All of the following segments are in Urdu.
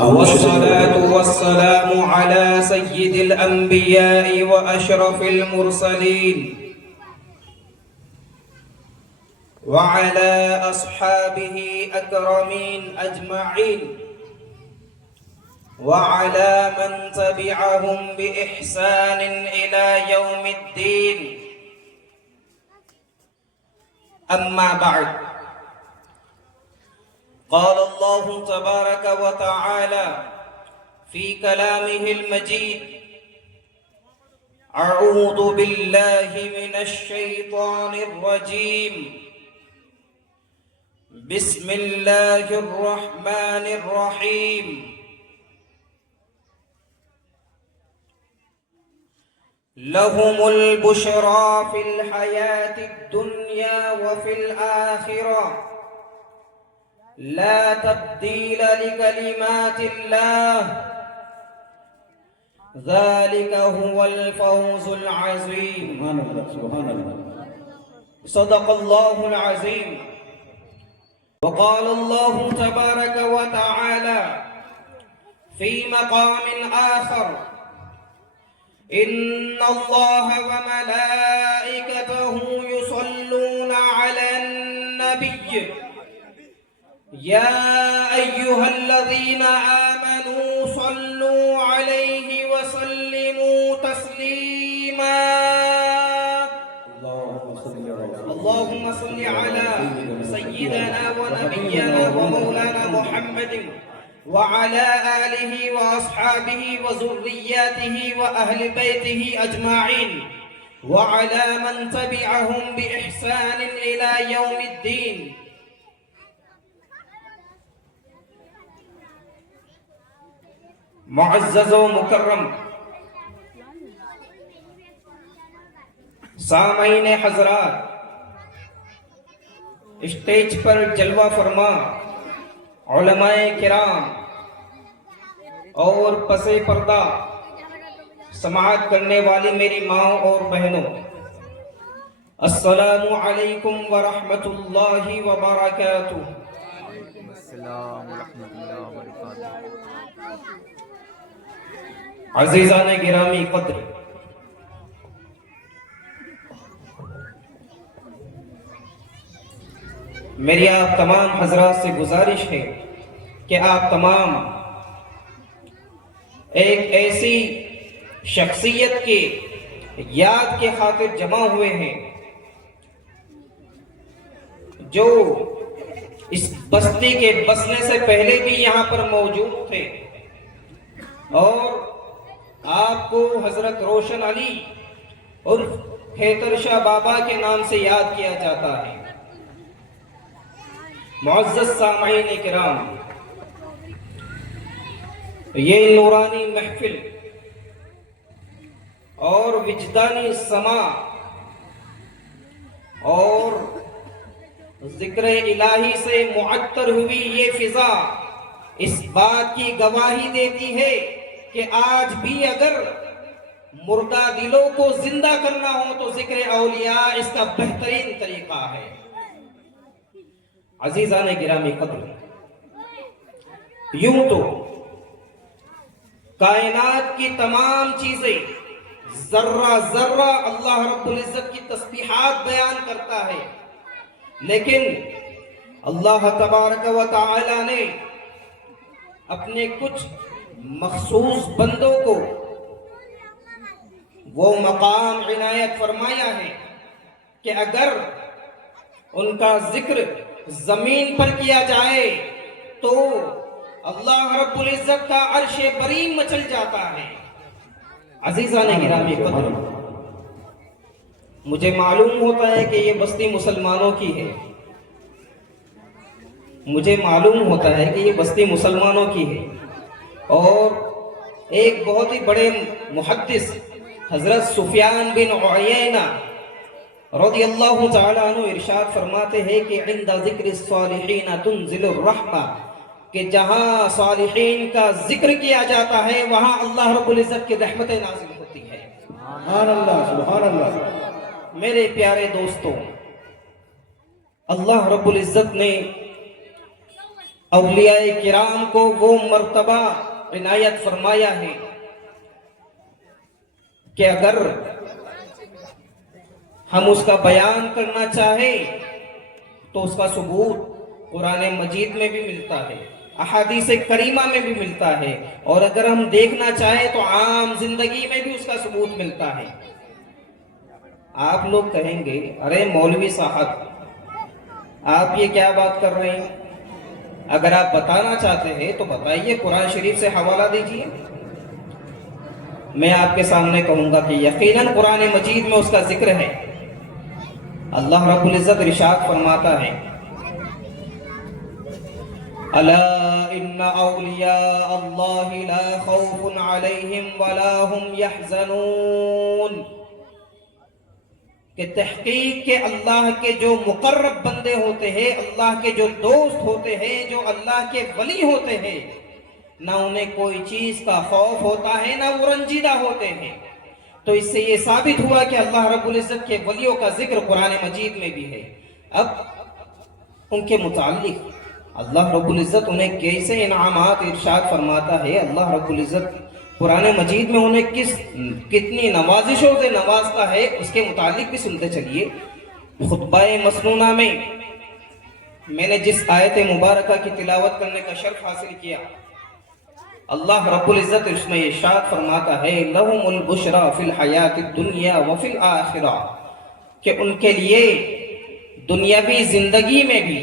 والصلاة والسلام على سيد الأنبياء وأشرف المرسلين وعلى أصحابه أكرمين أجمعين وعلى من تبعهم بإحسان إلى يوم الدين. أما بعد، قال الله تبارك وتعالى في كلامه المجيد: أعوذ بالله من الشيطان الرجيم، بسم الله الرحمن الرحيم. لهم البشرى في الحياة الدنيا وفي الآخرة لا تبديل لكلمات الله، ذلك هو الفوز العظيم. سبحان الله. صدق الله العظيم. وقال الله تبارك وتعالى في مقام آخر: إن الله وملائكته يصلون على النبي يا أيها الذين آمنوا صلوا عليه وسلموا تسليما. اللهم صل على سيدنا ونبينا ومولانا محمد وعلى آله وأصحابه وذرياته وأهل بيته أجمعين وعلى من تبعهم بإحسان إلى يوم الدين. معزز و مکرم سامعین حضرات، اسٹیج پر جلوہ فرما علماء کرام اور پس پردہ سماعت کرنے والی میری ماں اور بہنوں، السلام علیکم ورحمۃ اللہ وبرکاتہ. السلام ورحمۃ اللہ وبرکاتہ. عزیزان گرامی قدر، میری آپ تمام حضرات سے گزارش ہے کہ آپ تمام ایک ایسی شخصیت کے یاد کے خاطر جمع ہوئے ہیں جو اس بستی کے بسنے سے پہلے بھی یہاں پر موجود تھے، اور آپ کو حضرت روشن علی اور حیدر شاہ بابا کے نام سے یاد کیا جاتا ہے. معزز سامعین کرام، یہ نورانی محفل اور وجدانی سما اور ذکر الہی سے معطر ہوئی یہ فضا اس بات کی گواہی دیتی ہے کہ آج بھی اگر مردہ دلوں کو زندہ کرنا ہو تو ذکر اولیاء اس کا بہترین طریقہ ہے. عزیزان گرامی قدر، یوں تو کائنات کی تمام چیزیں ذرہ ذرہ اللہ رب العزت کی تسبیحات بیان کرتا ہے، لیکن اللہ تبارک و تعالی نے اپنے کچھ مخصوص بندوں کو وہ مقام عنایت فرمایا ہے کہ اگر ان کا ذکر زمین پر کیا جائے تو اللہ رب العزت کا عرش بریم مچل جاتا ہے. عزیزان گرامی قدر، مجھے معلوم ہوتا ہے کہ یہ بستی مسلمانوں کی ہے، مجھے معلوم ہوتا ہے کہ یہ بستی مسلمانوں کی ہے، اور ایک بہت ہی بڑے محدث حضرت سفیان بن عیینہ رضی اللہ تعالیٰ عنہ ارشاد فرماتے ہیں کہ عند ذکر الصالحین تنزل الرحمہ، کہ جہاں صالحین کا ذکر کیا جاتا ہے وہاں اللہ رب العزت کی رحمتیں نازل ہوتی ہے. سبحان اللہ، سبحان اللہ. میرے پیارے دوستوں، اللہ رب العزت نے اولیاء کرام کو وہ مرتبہ عنایت فرمایا ہے کہ اگر ہم اس کا بیان کرنا چاہیں تو اس کا ثبوت قرآن مجید میں بھی ملتا ہے، احادیث کریمہ میں بھی ملتا ہے، اور اگر ہم دیکھنا چاہیں تو عام زندگی میں بھی اس کا ثبوت ملتا ہے۔ آپ لوگ کہیں گے ارے مولوی صاحب آپ یہ کیا بات کر رہے ہیں؟ اگر آپ بتانا چاہتے ہیں تو بتائیے، قرآن شریف سے حوالہ دیجیے۔ میں آپ کے سامنے کہوں گا کہ یقیناً قرآن مجید میں اس کا ذکر ہے۔ اللہ رب العزت ارشاد فرماتا ہے الا ان اولیاء اللہ لا خوف علیہم ولا هم يحزنون، کہ تحقیق کہ اللہ کے جو مقرب بندے ہوتے ہیں، اللہ کے جو دوست ہوتے ہیں، جو اللہ کے ولی ہوتے ہیں، نہ انہیں کوئی چیز کا خوف ہوتا ہے، نہ وہ رنجیدہ ہوتے ہیں۔ تو اس سے یہ ثابت ہوا کہ اللہ رب العزت کے ولیوں کا ذکر قرآن مجید میں بھی ہے۔ اب ان کے متعلق اللہ رب العزت انہیں کیسے انعامات ارشاد فرماتا ہے، اللہ رب العزت قرآن مجید میں انہیں کتنی نوازشوں سے نوازتا ہے، اس کے متعلق بھی سنتے چلیے۔ خطبہ مسنونہ میں میں نے جس آیت مبارکہ کی تلاوت کرنے کا شرف حاصل کیا، اللہ رب العزت اس میں ارشاد فرماتا ہے لَهُمُ الْبُشْرَى فِي الْحَيَاةِ الدُّنْيَا وَفِي الْآخِرَةِ، کہ ان کے لیے دنیاوی زندگی میں بھی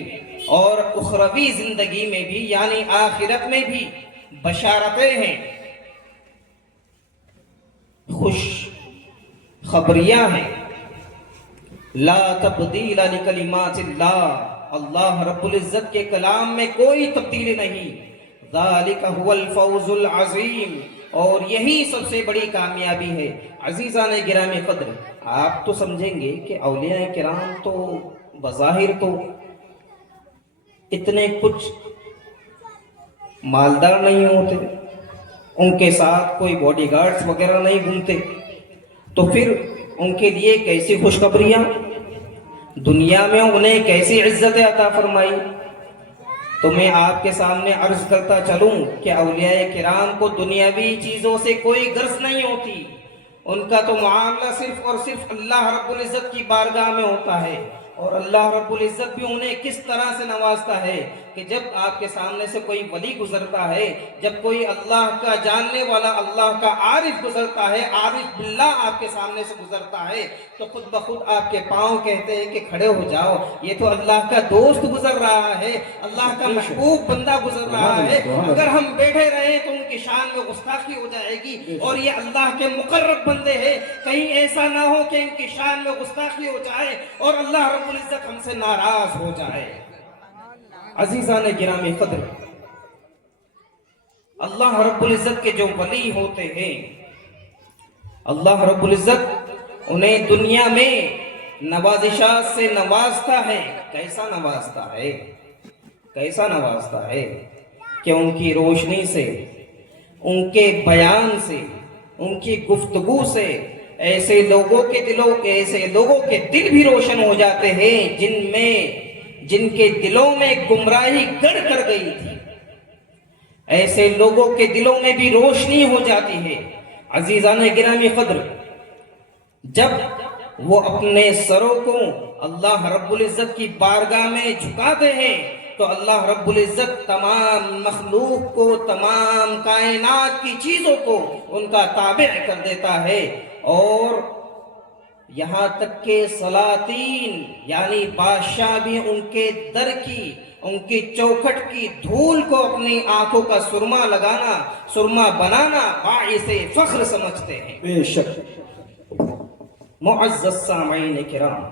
اور اخروی زندگی میں بھی، یعنی آخرت میں بھی بشارتیں ہیں، خوش خبریاں ہیں۔ لا تبدیل لکلمات اللہ، اللہ رب العزت کے کلام میں کوئی تبدیلی نہیں۔ ذالک هو الفوز العظیم، اور یہی سب سے بڑی کامیابی ہے۔ عزیزان گرامی قدر، آپ تو سمجھیں گے کہ اولیاء کرام تو بظاہر تو اتنے کچھ مالدار نہیں ہوتے، ان کے ساتھ کوئی باڈی گارڈز وغیرہ نہیں گھومتے، تو پھر ان کے لیے کیسی خوشخبریاں، دنیا میں انہیں کیسی عزت عطا فرمائی۔ تو میں آپ کے سامنے عرض کرتا چلوں کہ اولیاء کرام کو دنیاوی چیزوں سے کوئی غرض نہیں ہوتی، ان کا تو معاملہ صرف اور صرف اللہ رب العزت کی بارگاہ میں ہوتا ہے۔ اور اللہ رب العزت بھی انہیں کس طرح سے نوازتا ہے کہ جب آپ کے سامنے سے کوئی ولی گزرتا ہے، جب کوئی اللہ کا جاننے والا، اللہ کا عارف گزرتا ہے، عارف باللہ آپ کے سامنے سے گزرتا ہے، تو خود بخود آپ کے پاؤں کہتے ہیں کہ کھڑے ہو جاؤ، یہ تو اللہ کا دوست گزر رہا ہے، اللہ کا محبوب بندہ گزر رہا ہے۔ اگر ہم بیٹھے رہیں تو ان کی شان میں گستاخی ہو جائے گی، اور یہ اللہ کے مقرب بندے ہیں، کہیں ایسا نہ ہو کہ ان کی شان میں گستاخی ہو جائے اور اللہ رب العزت ہم سے ناراض ہو جائے۔ عزیزان گرامی قدر، اللہ رب العزت کے جو ولی ہوتے ہیں، اللہ رب العزت انہیں دنیا میں نوازشات سے نوازتا ہے۔ کیسا نوازتا ہے؟ کیسا نوازتا ہے کہ ان کی روشنی سے، ان کے بیان سے، ان کی گفتگو سے ایسے لوگوں کے دل بھی روشن ہو جاتے ہیں جن کے دلوں میں گمراہی گڑ کر گئی تھی، ایسے لوگوں کے دلوں میں بھی روشنی ہو جاتی ہے۔ عزیزان گرامی قدر، جب وہ اپنے سروں کو اللہ رب العزت کی بارگاہ میں جھکاتے ہیں تو اللہ رب العزت تمام مخلوق کو، تمام کائنات کی چیزوں کو ان کا تابع کر دیتا ہے، اور یہاں تک کہ سلاطین یعنی بادشاہ بھی ان کے در کی، ان کی چوکھٹ کی دھول کو اپنی آنکھوں کا سرما لگانا، سرما بنانا باعث فخر سمجھتے ہیں۔ بے شک۔ معزز سامعین کرام،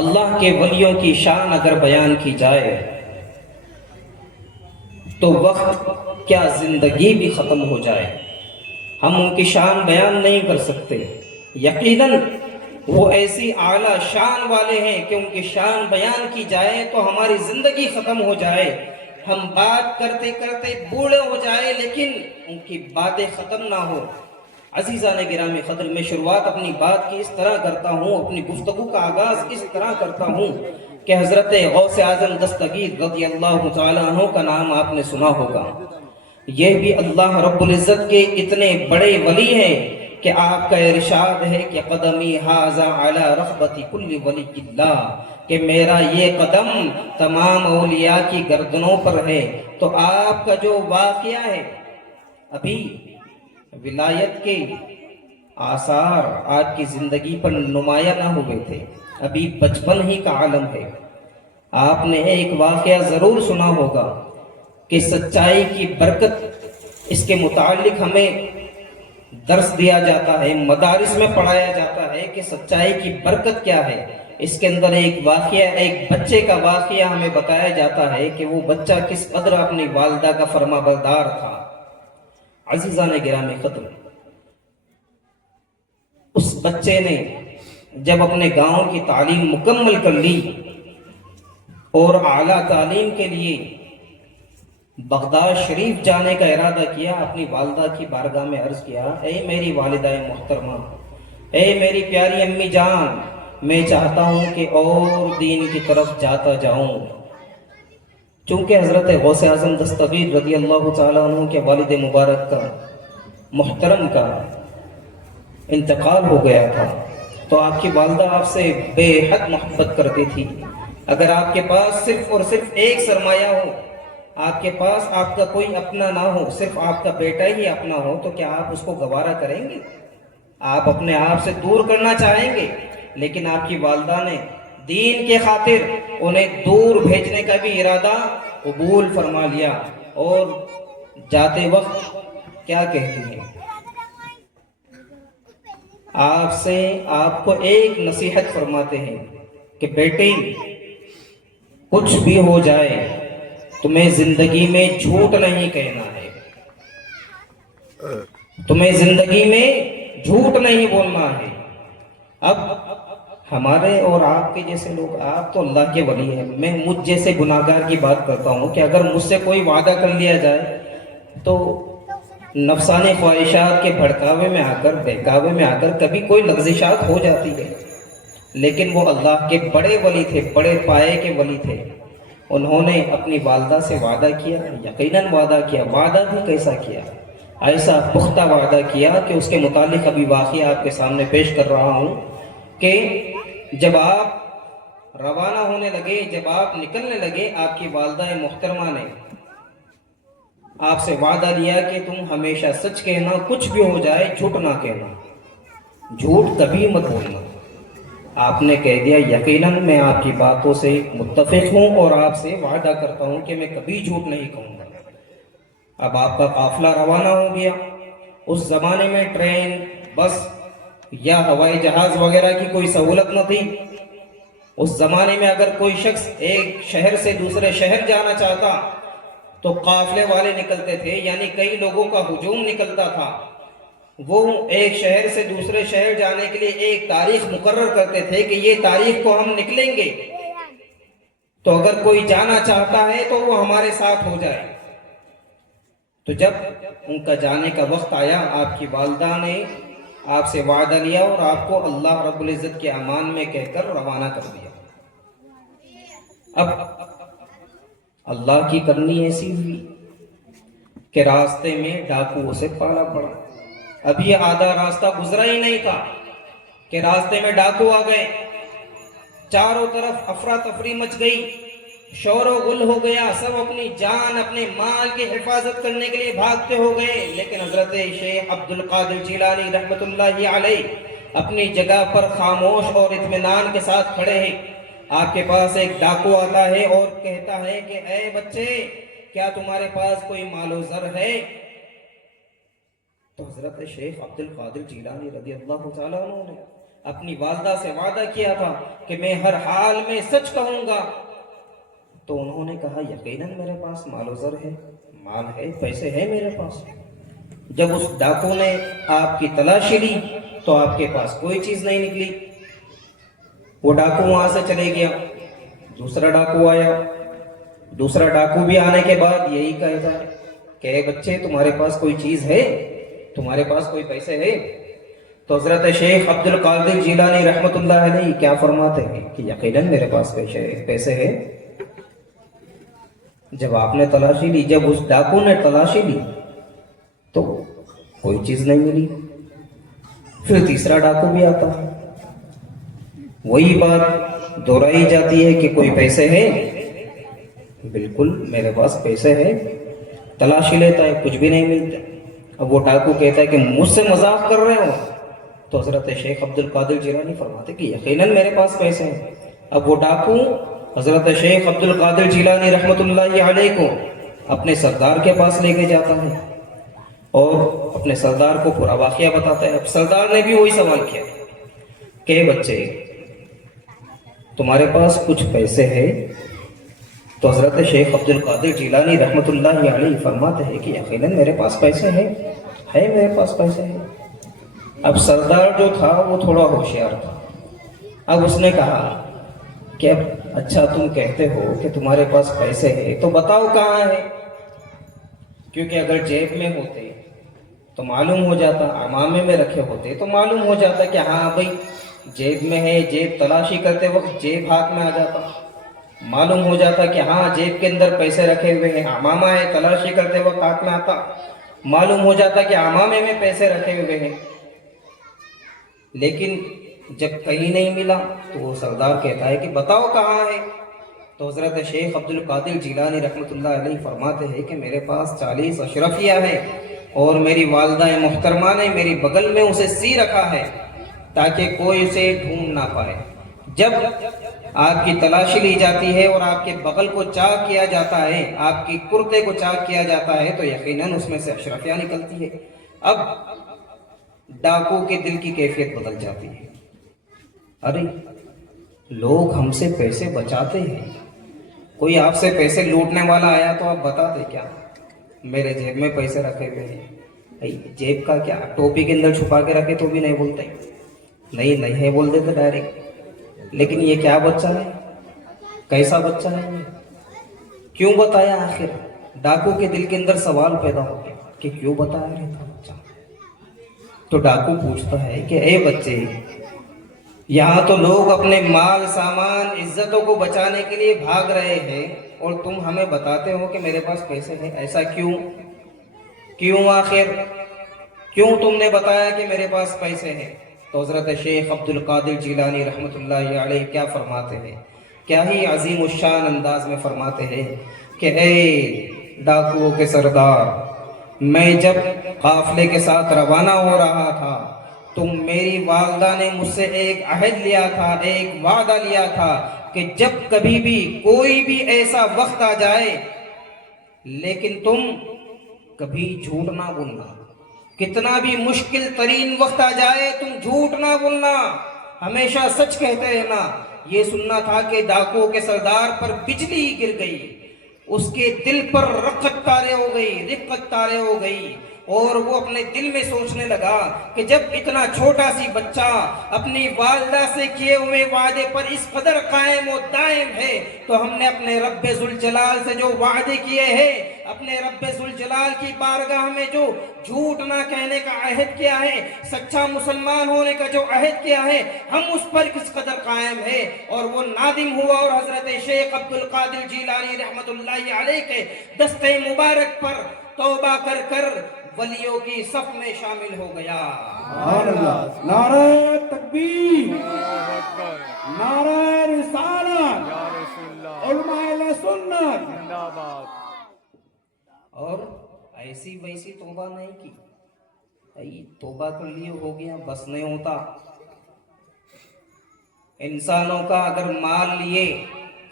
اللہ کے ولیوں کی شان اگر بیان کی جائے تو وقت کیا زندگی بھی ختم ہو جائے، ہم ان کی شان بیان نہیں کر سکتے۔ یقیناً وہ ایسی اعلیٰ شان والے ہیں کہ ان کی شان بیان کی جائے تو ہماری زندگی ختم ہو جائے، ہم بات کرتے کرتے بوڑھے ہو جائے لیکن ان کی باتیں ختم نہ ہو۔ عزیزان گرامی قدر، میں شروعات اپنی بات کی اس طرح کرتا ہوں، اپنی گفتگو کا آغاز اس طرح کرتا ہوں کہ حضرت غوث اعظم دستگیر رضی اللہ تعالیٰ عنہ کا نام آپ نے سنا ہوگا۔ یہ بھی اللہ رب العزت کے اتنے بڑے ولی ہیں کہ آپ کا ارشاد ہے کہ قدمی ھذا علی رغبت کل ولی اللہ، کہ میرا یہ قدم تمام اولیاء کی گردنوں پر ہے۔ تو آپ کا جو واقعہ ہے، ابھی ولایت کے آثار آپ کی زندگی پر نمایاں نہ ہوئے تھے، ابھی بچپن ہی کا عالم ہے۔ آپ نے ایک واقعہ ضرور سنا ہوگا کہ سچائی کی برکت، اس کے متعلق ہمیں درس دیا جاتا ہے، مدارس میں پڑھایا جاتا ہے کہ سچائی کی برکت کیا ہے۔ اس کے اندر ایک واقعہ، ایک بچے کا واقعہ ہمیں بتایا جاتا ہے کہ وہ بچہ کس قدر اپنی والدہ کا فرما بردار تھا۔ عزیزان گرامی قدر، اس بچے نے جب اپنے گاؤں کی تعلیم مکمل کر لی اور اعلیٰ تعلیم کے لیے بغداد شریف جانے کا ارادہ کیا، اپنی والدہ کی بارگاہ میں عرض کیا، اے میری والدہ محترمہ، اے میری پیاری امی جان، میں چاہتا ہوں کہ اور دین کی طرف جاتا جاؤں۔ چونکہ حضرت غوث اعظم دستگیر رضی اللہ تعالیٰ عنہ کے والد مبارک کا، محترم کا انتقال ہو گیا تھا، تو آپ کی والدہ آپ سے بے حد محبت کرتی تھی۔ اگر آپ کے پاس صرف اور صرف ایک سرمایہ ہو، آپ کے پاس آپ کا کوئی اپنا نہ ہو، صرف آپ کا بیٹا ہی اپنا ہو، تو کیا آپ اس کو گوارا کریں گے؟ آپ اپنے آپ سے دور کرنا چاہیں گے؟ لیکن آپ کی والدہ نے دین کے خاطر انہیں دور بھیجنے کا بھی ارادہ قبول فرما لیا، اور جاتے وقت کیا کہتی ہیں؟ آپ سے آپ کو ایک نصیحت فرماتے ہیں کہ بیٹی، کچھ بھی ہو جائے تمہیں زندگی میں جھوٹ نہیں کہنا ہے، تمہیں زندگی میں جھوٹ نہیں بولنا ہے۔ اب ہمارے اور آپ کے جیسے لوگ، آپ تو اللہ کے ولی ہیں، میں مجھ جیسے گناہگار کی بات کرتا ہوں کہ اگر مجھ سے کوئی وعدہ کر لیا جائے تو نفسانی خواہشات کے بھڑکاوے میں آ کر، بہکاوے میں آ کر کبھی کوئی لغزشات ہو جاتی ہے، لیکن وہ اللہ کے بڑے ولی تھے، بڑے پائے کے ولی تھے۔ انہوں نے اپنی والدہ سے وعدہ کیا، یقیناً وعدہ کیا، وعدہ بھی کیسا کیا، ایسا پختہ وعدہ کیا کہ اس کے متعلق ابھی واقعہ آپ کے سامنے پیش کر رہا ہوں کہ جب آپ روانہ ہونے لگے، جب آپ نکلنے لگے، آپ کی والدہ محترمہ نے آپ سے وعدہ لیا کہ تم ہمیشہ سچ کہنا، کچھ بھی ہو جائے جھوٹ نہ کہنا، جھوٹ کبھی مت بولنا۔ آپ نے کہہ دیا یقیناً میں آپ کی باتوں سے متفق ہوں اور آپ سے وعدہ کرتا ہوں کہ میں کبھی جھوٹ نہیں کہوں گا۔ اب آپ کا قافلہ روانہ ہو گیا۔ اس زمانے میں ٹرین، بس یا ہوائی جہاز وغیرہ کی کوئی سہولت نہ تھی۔ اس زمانے میں اگر کوئی شخص ایک شہر سے دوسرے شہر جانا چاہتا تو قافلے والے نکلتے تھے، یعنی کئی لوگوں کا ہجوم نکلتا تھا۔ وہ ایک شہر سے دوسرے شہر جانے کے لیے ایک تاریخ مقرر کرتے تھے کہ یہ تاریخ کو ہم نکلیں گے، تو اگر کوئی جانا چاہتا ہے تو وہ ہمارے ساتھ ہو جائے۔ تو جب ان کا جانے کا وقت آیا، آپ کی والدہ نے آپ سے وعدہ لیا اور آپ کو اللہ رب العزت کے امان میں کہہ کر روانہ کر دیا۔ اب اللہ کی کرنی ایسی ہوئی کہ راستے میں ڈاکوؤں سے پالا پڑا۔ اب یہ آدھا راستہ گزرا ہی نہیں تھا کہ راستے میں ڈاکو آ گئے، چاروں طرف افراتفری مچ گئی، شور و غل ہو گیا، سب اپنی جان، اپنے مال کی حفاظت کرنے کے لیے بھاگتے ہو گئے۔ لیکن حضرت شیخ عبد القادر جیلانی رحمۃ اللہ علیہ اپنی جگہ پر خاموش اور اطمینان کے ساتھ کھڑے ہیں۔ آپ کے پاس ایک ڈاکو آتا ہے اور کہتا ہے کہ اے بچے، کیا تمہارے پاس کوئی مال و زر ہے؟ تو حضرت شیخ عبد القادر جیلانی رضی اللہ تعالیٰ عنہ نے اپنی والدہ سے وعدہ کیا تھا کہ میں ہر حال میں سچ کہوں گا، تو انہوں نے کہا یقیناً میرے پاس مال و زر ہے، مال ہے، پیسے ہیں میرے پاس۔ جب اس ڈاکو نے آپ کی تلاشی لی تو آپ کے پاس کوئی چیز نہیں نکلی۔ وہ ڈاکو وہاں سے چلے گیا، دوسرا ڈاکو آیا، دوسرا ڈاکو بھی آنے کے بعد یہی کہتا ہے کہ اے بچے، تمہارے پاس کوئی چیز ہے؟ تمہارے پاس کوئی پیسے ہے؟ تو حضرت شیخ عبد القادر جیلانی رحمۃ اللہ علیہ کیا فرماتے ہیں کہ یقیناً میرے پاس پیسے ہیں۔ جب آپ نے تلاشی لی، جب اس ڈاکو نے تلاشی لی تو کوئی چیز نہیں ملی۔ پھر تیسرا ڈاکو بھی آتا ہے، وہی بات دہرائی جاتی ہے کہ کوئی پیسے ہے؟ بالکل میرے پاس پیسے ہے۔ تلاشی لیتا ہے، کچھ بھی نہیں ملتا۔ اب وہ ڈاکو کہتا ہے کہ مجھ سے مذاق کر رہے ہو؟ تو حضرت شیخ عبد القادر جیلانی فرماتے کہ یقیناً میرے پاس پیسے ہیں۔ اب وہ ڈاکو حضرت شیخ عبد القادر جیلانی رحمۃ اللہ علیہ کو اپنے سردار کے پاس لے کے جاتا ہے اور اپنے سردار کو پورا واقعہ بتاتا ہے۔ اب سردار نے بھی وہی سوال کیا کہ بچے تمہارے پاس کچھ پیسے ہے؟ تو حضرت شیخ عبد القادر جیلانی رحمۃ اللہ علیہ فرماتے ہیں کہ یقیناً میرے پاس پیسے ہیں، میرے پاس پیسے ہیں۔ اب سردار جو تھا وہ تھوڑا ہوشیار تھا۔ اب اس نے کہا کہ اب اچھا تم کہتے ہو کہ تمہارے پاس پیسے ہیں تو بتاؤ کہاں ہے، کیونکہ اگر جیب میں ہوتے تو معلوم ہو جاتا، عمامے میں رکھے ہوتے تو معلوم ہو جاتا کہ ہاں بھائی جیب میں ہے، جیب تلاشی کرتے وقت جیب ہاتھ میں آ جاتا، معلوم ہو جاتا کہ ہاں جیب کے اندر پیسے رکھے ہوئے ہیں، عمامہ ہے تلاشی کرتے وقت ہاتھ میں آتا، معلوم ہو جاتا کہ عمامے میں پیسے رکھے ہوئے ہیں۔ لیکن جب کہیں نہیں ملا تو وہ سردار کہتا ہے کہ بتاؤ کہاں ہے؟ تو حضرت شیخ عبد القادر جیلانی رحمۃ اللہ علیہ فرماتے ہیں کہ میرے پاس 40 اشرفیہ ہے اور میری والدہ محترمہ نے میری بغل میں اسے سی رکھا ہے تاکہ کوئی اسے ڈھونڈ نہ پائے۔ جب آپ کی تلاشی لی جاتی ہے اور آپ کے بغل کو چاک کیا جاتا ہے، آپ کی کرتے کو چاک کیا جاتا ہے تو یقیناً اس میں سے اشرفیہ نکلتی ہے۔ اب ڈاکو کے دل کی کیفیت بدل جاتی ہے، ارے لوگ ہم سے پیسے بچاتے ہیں، کوئی آپ سے پیسے لوٹنے والا آیا تو آپ بتاتے کیا میرے جیب میں پیسے رکھے ہوئے ہیں؟ جیب کا کیا، ٹوپی کے اندر چھپا کے رکھے تو بھی نہیں بولتے، نہیں ہے بول دیتے ڈائریکٹ۔ لیکن یہ کیا بچہ ہے، کیسا بچہ ہے یہ، کیوں بتایا؟ آخر ڈاکو کے دل کے اندر سوال پیدا ہو گیا کہ کیوں بتایا رہتا بچہ؟ تو ڈاکو پوچھتا ہے کہ اے بچے، یہاں تو لوگ اپنے مال سامان عزتوں کو بچانے کے لیے بھاگ رہے ہیں اور تم ہمیں بتاتے ہو کہ میرے پاس پیسے ہیں، ایسا کیوں آخر کیوں تم نے بتایا کہ میرے پاس پیسے ہیں؟ تو حضرت شیخ عبد القادر جیلانی رحمۃ اللہ علیہ کیا فرماتے ہیں، کیا ہی عظیم الشان انداز میں فرماتے ہیں کہ اے ڈاکوؤں کے سردار، میں جب قافلے کے ساتھ روانہ ہو رہا تھا تو میری والدہ نے مجھ سے ایک عہد لیا تھا، ایک وعدہ لیا تھا کہ جب کبھی بھی کوئی بھی ایسا وقت آ جائے لیکن تم کبھی جھوٹ نہ بولنا، کتنا بھی مشکل ترین وقت آ جائے تم جھوٹ نہ بولنا، ہمیشہ سچ کہتے رہنا۔ یہ سننا تھا کہ ڈاکو کے سردار پر بجلی گر گئی، اس کے دل پر رقت تارے ہو گئی اور وہ اپنے دل میں سوچنے لگا کہ جب اتنا چھوٹا سی بچہ اپنی والدہ سے کیے ہوئے وعدے پر اس قدر قائم و دائم ہے تو ہم نے اپنے رب ذوالجلال سے جو وعدے کیے ہیں، اپنے رب ذوالجلال کی بارگاہ میں جو جھوٹ نہ کہنے کا عہد کیا ہے، سچا مسلمان ہونے کا جو عہد کیا ہے، ہم اس پر کس قدر قائم ہے۔ اور وہ نادم ہوا اور حضرت شیخ عبد القادر جیلانی رحمۃ اللہ علیہ کے دستے مبارک پر توبہ کر ولیوں کی صف میں شامل ہو گیا۔ سبحان اللہ، نعرہ تکبیر، نعرہ رسالت، یا رسول اللہ، علماء اہل سنت۔ زندہ باد۔ اور ایسی ویسی توبہ نہیں کی، توبہ کر لیے ہو گیا بس نہیں ہوتا۔ انسانوں کا اگر مال لیے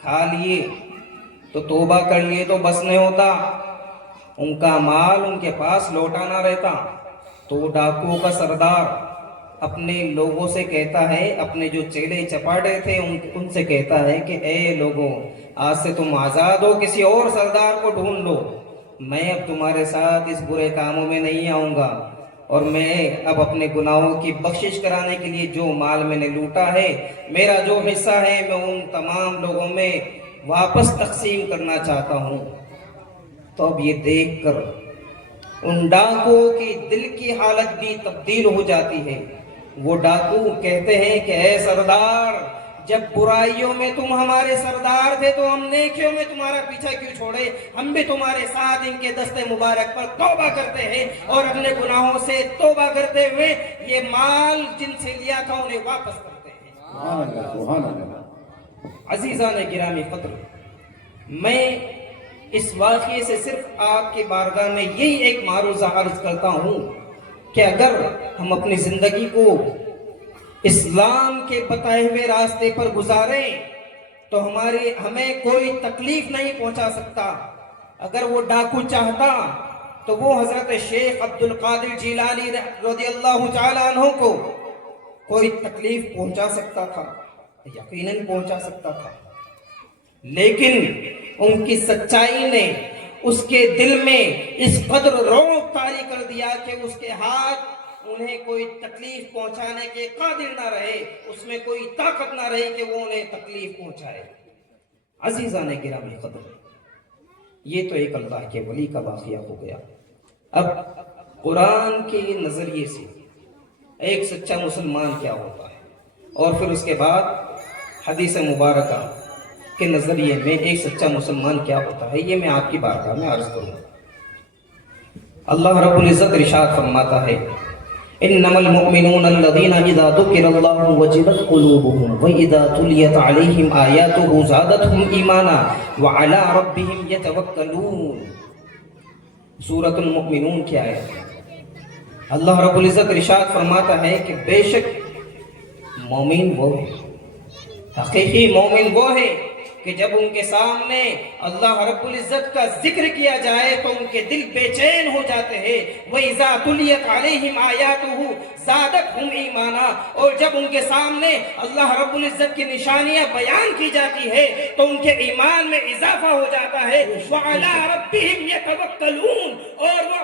کھا لیے تو توبہ کر لیے تو بس نہیں ہوتا، ان کا مال ان کے پاس لوٹانا رہتا۔ تو ڈاکوؤں کا سردار اپنے لوگوں سے کہتا ہے، اپنے جو چیلے چپاٹے تھے ان سے کہتا ہے کہ اے لوگوں، آج سے تم آزاد ہو، کسی اور سردار کو ڈھونڈ لو، میں اب تمہارے ساتھ اس برے کاموں میں نہیں آؤں گا، اور میں اب اپنے گناہوں کی بخشش کرانے کے لیے جو مال میں نے لوٹا ہے، میرا جو حصہ ہے میں ان تمام لوگوں میں واپس تقسیم کرنا چاہتا ہوں۔ تو اب یہ دیکھ کر ان ڈاکوؤں کی دل کی حالت بھی تبدیل ہو جاتی ہے. وہ ڈاکو کہتے ہیں کہ اے سردار، جب برائیوں میں تم ہمارے سردار تھے تو ہم نیکیوں میں تمہارا پیچھا کیوں چھوڑے؟ ہم بھی تمہارے ساتھ ان کے دستے مبارک پر توبہ کرتے ہیں اور اپنے گناہوں سے توبہ کرتے ہوئے یہ مال جن سے لیا تھا انہیں واپس کرتے ہیں. سبحان اللہ سبحان اللہ. عزیزان گرامی قدر، میں اس واقعے سے صرف آپ کے بارگاہ میں یہی ایک معروضہ عرض کرتا ہوں کہ اگر ہم اپنی زندگی کو اسلام کے بتائے ہوئے راستے پر گزاریں تو ہمیں کوئی تکلیف نہیں پہنچا سکتا. اگر وہ ڈاکو چاہتا تو وہ حضرت شیخ عبد القادر جیلانی رضی اللہ تعالیٰ عنہ کو کوئی تکلیف پہنچا سکتا تھا، یقیناً پہنچا سکتا تھا، لیکن ان کی سچائی نے اس کے دل میں اس قدر رعب طاری کر دیا کہ اس کے ہاتھ انہیں کوئی تکلیف پہنچانے کے قادر نہ رہے، اس میں کوئی طاقت نہ رہی کہ وہ انہیں تکلیف پہنچائے. عزیزان گرامی قدر، یہ تو ایک اللہ کے ولی کا واقعہ ہو گیا. اب قرآن کے نظریے سے ایک سچا مسلمان کیا ہوتا ہے، اور پھر اس کے بعد حدیث مبارکہ کے نظریے میں ایک سچا مسلمان کیا ہوتا ہے، یہ میں آپ کی بارگاہ میں عرض کروں. اللہ رب العزت ارشاد فرماتا ہے انما المؤمنون الذين اذا ذكر الله وجلت قلوبهم واذا تليت عليهم آياته زادتهم ایمانا وعلى ربهم يتوکلون. سورۃ المؤمنون کی آیت. اللہ رب العزت ارشاد فرماتا ہے کہ بے شک مومن وہ ہے، حقیقی مومن وہ ہے کہ جب ان کے سامنے اللہ رب العزت کا ذکر کیا جائے تو ان کے دل بے چین ہو جاتے ہیں. وَإِذَا تُلِيَتْ عَلَيْهِمْ آيَاتُهُ زَادَتْهُمْ ایمانا، اور جب ان کے سامنے اللہ رب العزت کی نشانیاں بیان کی جاتی ہے تو ان کے ایمان میں اضافہ ہو جاتا ہے. وَعَلَىٰ رَبِّهِمْ يَتَوَكَّلُونَ، اور وہ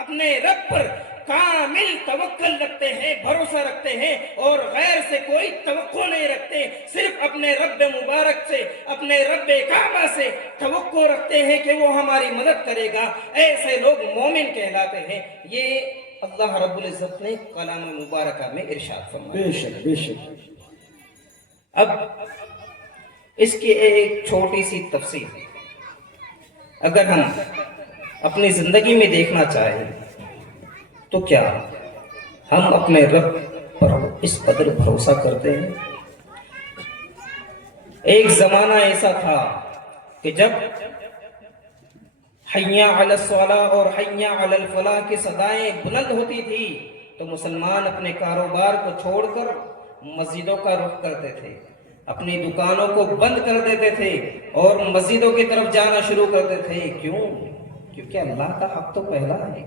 اپنے رب پر کامل توکل رکھتے ہیں، بھروسہ رکھتے ہیں، اور غیر سے کوئی توقع نہیں رکھتے، صرف اپنے رب مبارک سے، اپنے رب کعبہ سے توقع رکھتے ہیں کہ وہ ہماری مدد کرے گا. ایسے لوگ مومن کہلاتے ہیں. یہ اللہ رب العزت نے کلام مبارکہ میں ارشاد فرمایا. بے شک بے شک. اب اس کی ایک چھوٹی سی تفصیل اگر ہم اپنی زندگی میں دیکھنا چاہیں تو کیا ہم اپنے رب پر اس قدر بھروسہ کرتے ہیں؟ ایک زمانہ ایسا تھا کہ جب حی علی الصلاۃ اور حی علی الفلاح کی صدائیں بلند ہوتی تھی تو مسلمان اپنے کاروبار کو چھوڑ کر مسجدوں کا رخ کرتے تھے، اپنی دکانوں کو بند کر دیتے تھے اور مسجدوں کی طرف جانا شروع کرتے تھے. کیوں؟ کیونکہ اللہ کا حق تو پہلا ہے.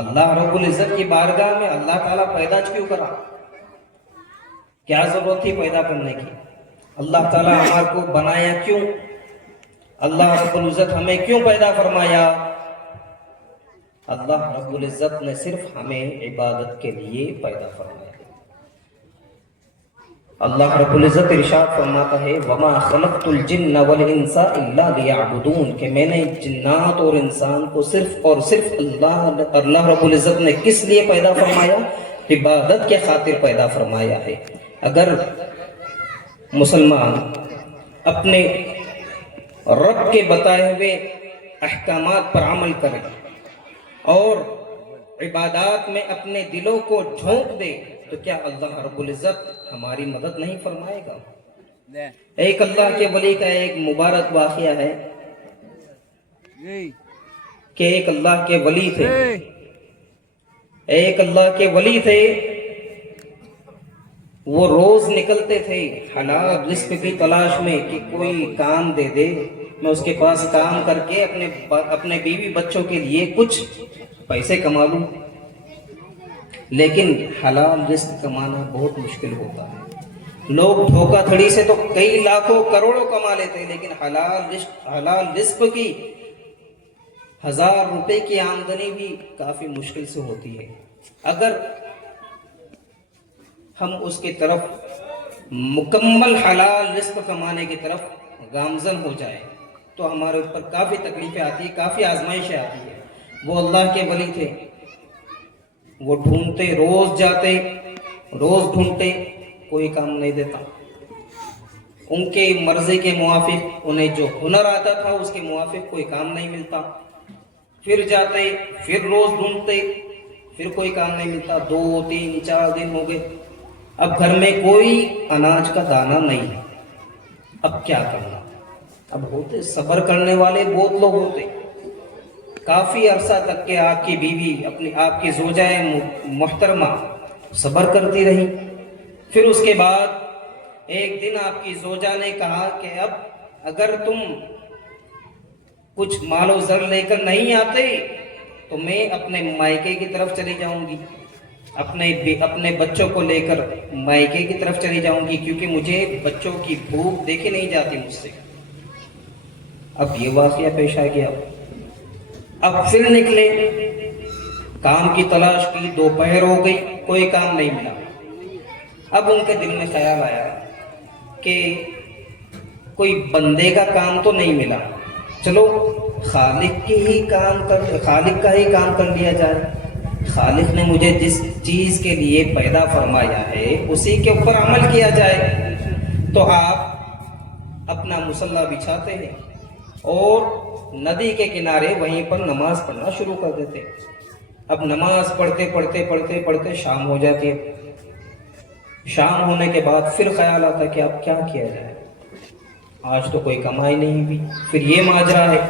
اللہ رب العزت کی بارگاہ میں اللہ تعالیٰ پیدا کیوں کرا؟ کیا ضرورت تھی پیدا کرنے کی؟ اللہ تعالیٰ ہمارے کو بنایا کیوں؟ اللہ رب العزت ہمیں کیوں پیدا فرمایا؟ اللہ رب العزت نے صرف ہمیں عبادت کے لیے پیدا فرمایا. اللہ رب العزت ارشاد فرماتا ہے وَمَا خَلَقْتُ الْجِنَّ وَالْإِنسَ إِلَّا لِيَعْبُدُونَ، کہ میں نے جنات اور انسان کو صرف اور صرف اللہ رب العزت نے کس لیے پیدا فرمایا؟ عبادت کے خاطر پیدا فرمایا ہے. اگر مسلمان اپنے رب کے بتائے ہوئے احکامات پر عمل کرے اور عبادات میں اپنے دلوں کو جھونک دے تو کیا اللہ رب العزت ہماری مدد نہیں فرمائے گا؟ ایک اللہ کے ولی کا ایک مبارک واقعہ ہے کہ ایک اللہ کے ولی تھے، وہ روز نکلتے تھے حلال رزق کی تلاش میں کہ کوئی کام دے دے، میں اس کے پاس کام کر کے اپنے بیوی بچوں کے لیے کچھ پیسے کما لوں. لیکن حلال رزق کمانا بہت مشکل ہوتا ہے. لوگ دھوکہ دھڑی سے تو کئی لاکھوں کروڑوں کما لیتے ہیں، لیکن حلال رزق کی 1000 روپے کی آمدنی بھی کافی مشکل سے ہوتی ہے. اگر ہم اس کی طرف مکمل حلال رزق کمانے کی طرف گامزن ہو جائیں تو ہمارے اوپر کافی تکلیفیں آتی ہیں، کافی آزمائشیں آتی ہیں۔ وہ اللہ کے ولی تھے، وہ ڈھونڈتے، روز جاتے، روز ڈھونڈتے، کوئی کام نہیں دیتا۔ ان کے مرضی کے موافق انہیں جو ہنر آتا تھا اس کے موافق کوئی کام نہیں ملتا۔ پھر جاتے، پھر روز ڈھونڈتے، پھر کوئی کام نہیں ملتا۔ 2 3 4 دن ہو گئے، اب گھر میں کوئی اناج کا دانہ نہیں ہے۔ اب کیا کرنا؟ اب ہوتے صبر کرنے والے بہت لوگ ہوتے، کافی عرصہ تک کہ آپ کی بیوی آپ کی زوجہ محترمہ صبر کرتی رہی۔ پھر اس کے بعد ایک دن آپ کی زوجہ نے کہا کہ اب اگر تم کچھ مال و زر لے کر نہیں آتے تو میں اپنے مائکے کی طرف چلی جاؤں گی، اپنے بچوں کو لے کر مائکے کی طرف چلی جاؤں گی، کیونکہ مجھے بچوں کی بھوک دیکھی نہیں جاتی مجھ سے۔ اب یہ واقعہ پیش آ گیا۔ اب پھر نکلے، کام کی تلاش کی، دوپہر ہو گئی، کوئی کام نہیں ملا۔ اب ان کے دل میں خیال آیا کہ کوئی بندے کا کام تو نہیں ملا، چلو خالق کا ہی کام کر لیا جائے۔ خالق نے مجھے جس چیز کے لیے پیدا فرمایا ہے اسی کے اوپر عمل کیا جائے۔ تو آپ اپنا مصلی بچھاتے ہیں اور ندی کے کنارے وہیں پر نماز پڑھنا شروع کر دیتے۔ اب نماز پڑھتے شام ہو جاتی ہے۔ شام ہونے کے بعد پھر خیال آتا کہ اب کیا کیا جائے، آج تو کوئی کمائی نہیں ہوئی، پھر یہ ماجرا ہے،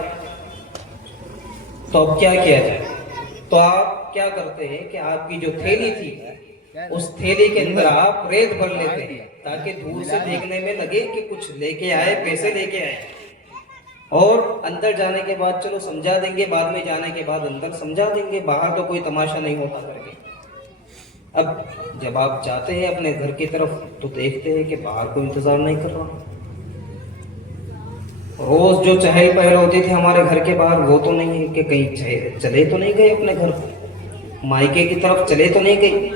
تو اب کیا کیا جائے؟ تو آپ کیا کرتے ہیں کہ آپ کی جو تھیلی تھی اس تھیلی کے اندر آپ ریت بھر لیتے ہیں تاکہ دور سے دیکھنے میں لگے کہ کچھ لے کے آئے، پیسے لے کے آئے۔ اور اندر جانے کے بعد چلو سمجھا دیں گے، بعد میں جانے کے بعد اندر سمجھا دیں گے، باہر تو کوئی تماشا نہیں ہوتا کر کے۔ اب جب آپ جاتے ہیں اپنے گھر کی طرف تو دیکھتے ہیں کہ باہر کوئی انتظار نہیں کر رہا۔ روز جو چہل پہل ہوتی تھی ہمارے گھر کے باہر وہ تو نہیں ہے، کہ کہیں چلے تو نہیں گئے اپنے گھر، مائکے کی طرف چلے تو نہیں گئی۔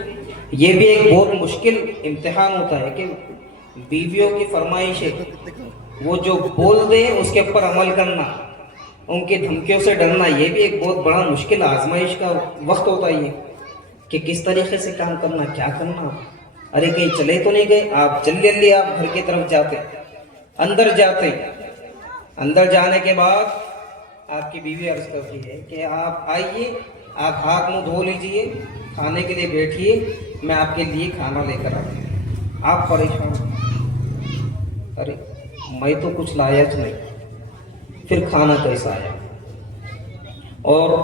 یہ بھی ایک بہت مشکل امتحان ہوتا ہے کہ بیویوں کی فرمائش ہے، وہ جو بول دیں اس کے اوپر عمل کرنا، ان کی دھمکیوں سے ڈرنا، یہ بھی ایک بہت بڑا مشکل آزمائش کا وقت ہوتا ہے یہ، کہ کس طریقے سے کام کرنا، کیا کرنا۔ ارے کہیں چلے تو نہیں گئے، آپ جلدی آپ گھر کی طرف جاتے، اندر جانے کے بعد آپ کی بیوی عرض کرتی ہے کہ آپ آئیے، آپ ہاتھ منہ دھو لیجئے، کھانے کے لیے بیٹھیے، میں آپ کے لیے کھانا لے کر آتی ہوں۔ آپ پریشان، ارے میں تو کچھ لایا نہیں، پھر کھانا کیسا آیا؟ اور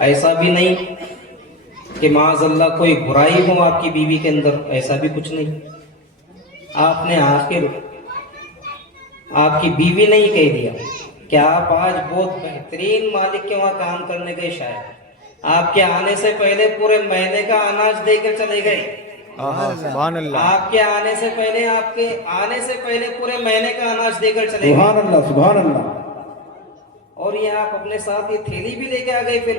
ایسا بھی نہیں کہ معاذ اللہ کوئی برائی ہو آپ کی بیوی کے اندر، ایسا بھی کچھ نہیں۔ آپ نے آخر آپ کی بیوی نے ہی کہہ دیا کہ آپ آج بہت بہترین مالک کے وہاں کام کرنے گئے، شاید آپ کے آنے سے پہلے پورے مہینے کا اناج دے کر چلے گئے۔ سبحان اللہ، آپ کے آنے سے پہلے پورے مہینے کا اناج دے کر چلے سبحان گئے، اللہ سبحان اللہ۔ اور یہ آپ اپنے ساتھ یہ تھیلی بھی لے کے آ گئے۔ پھر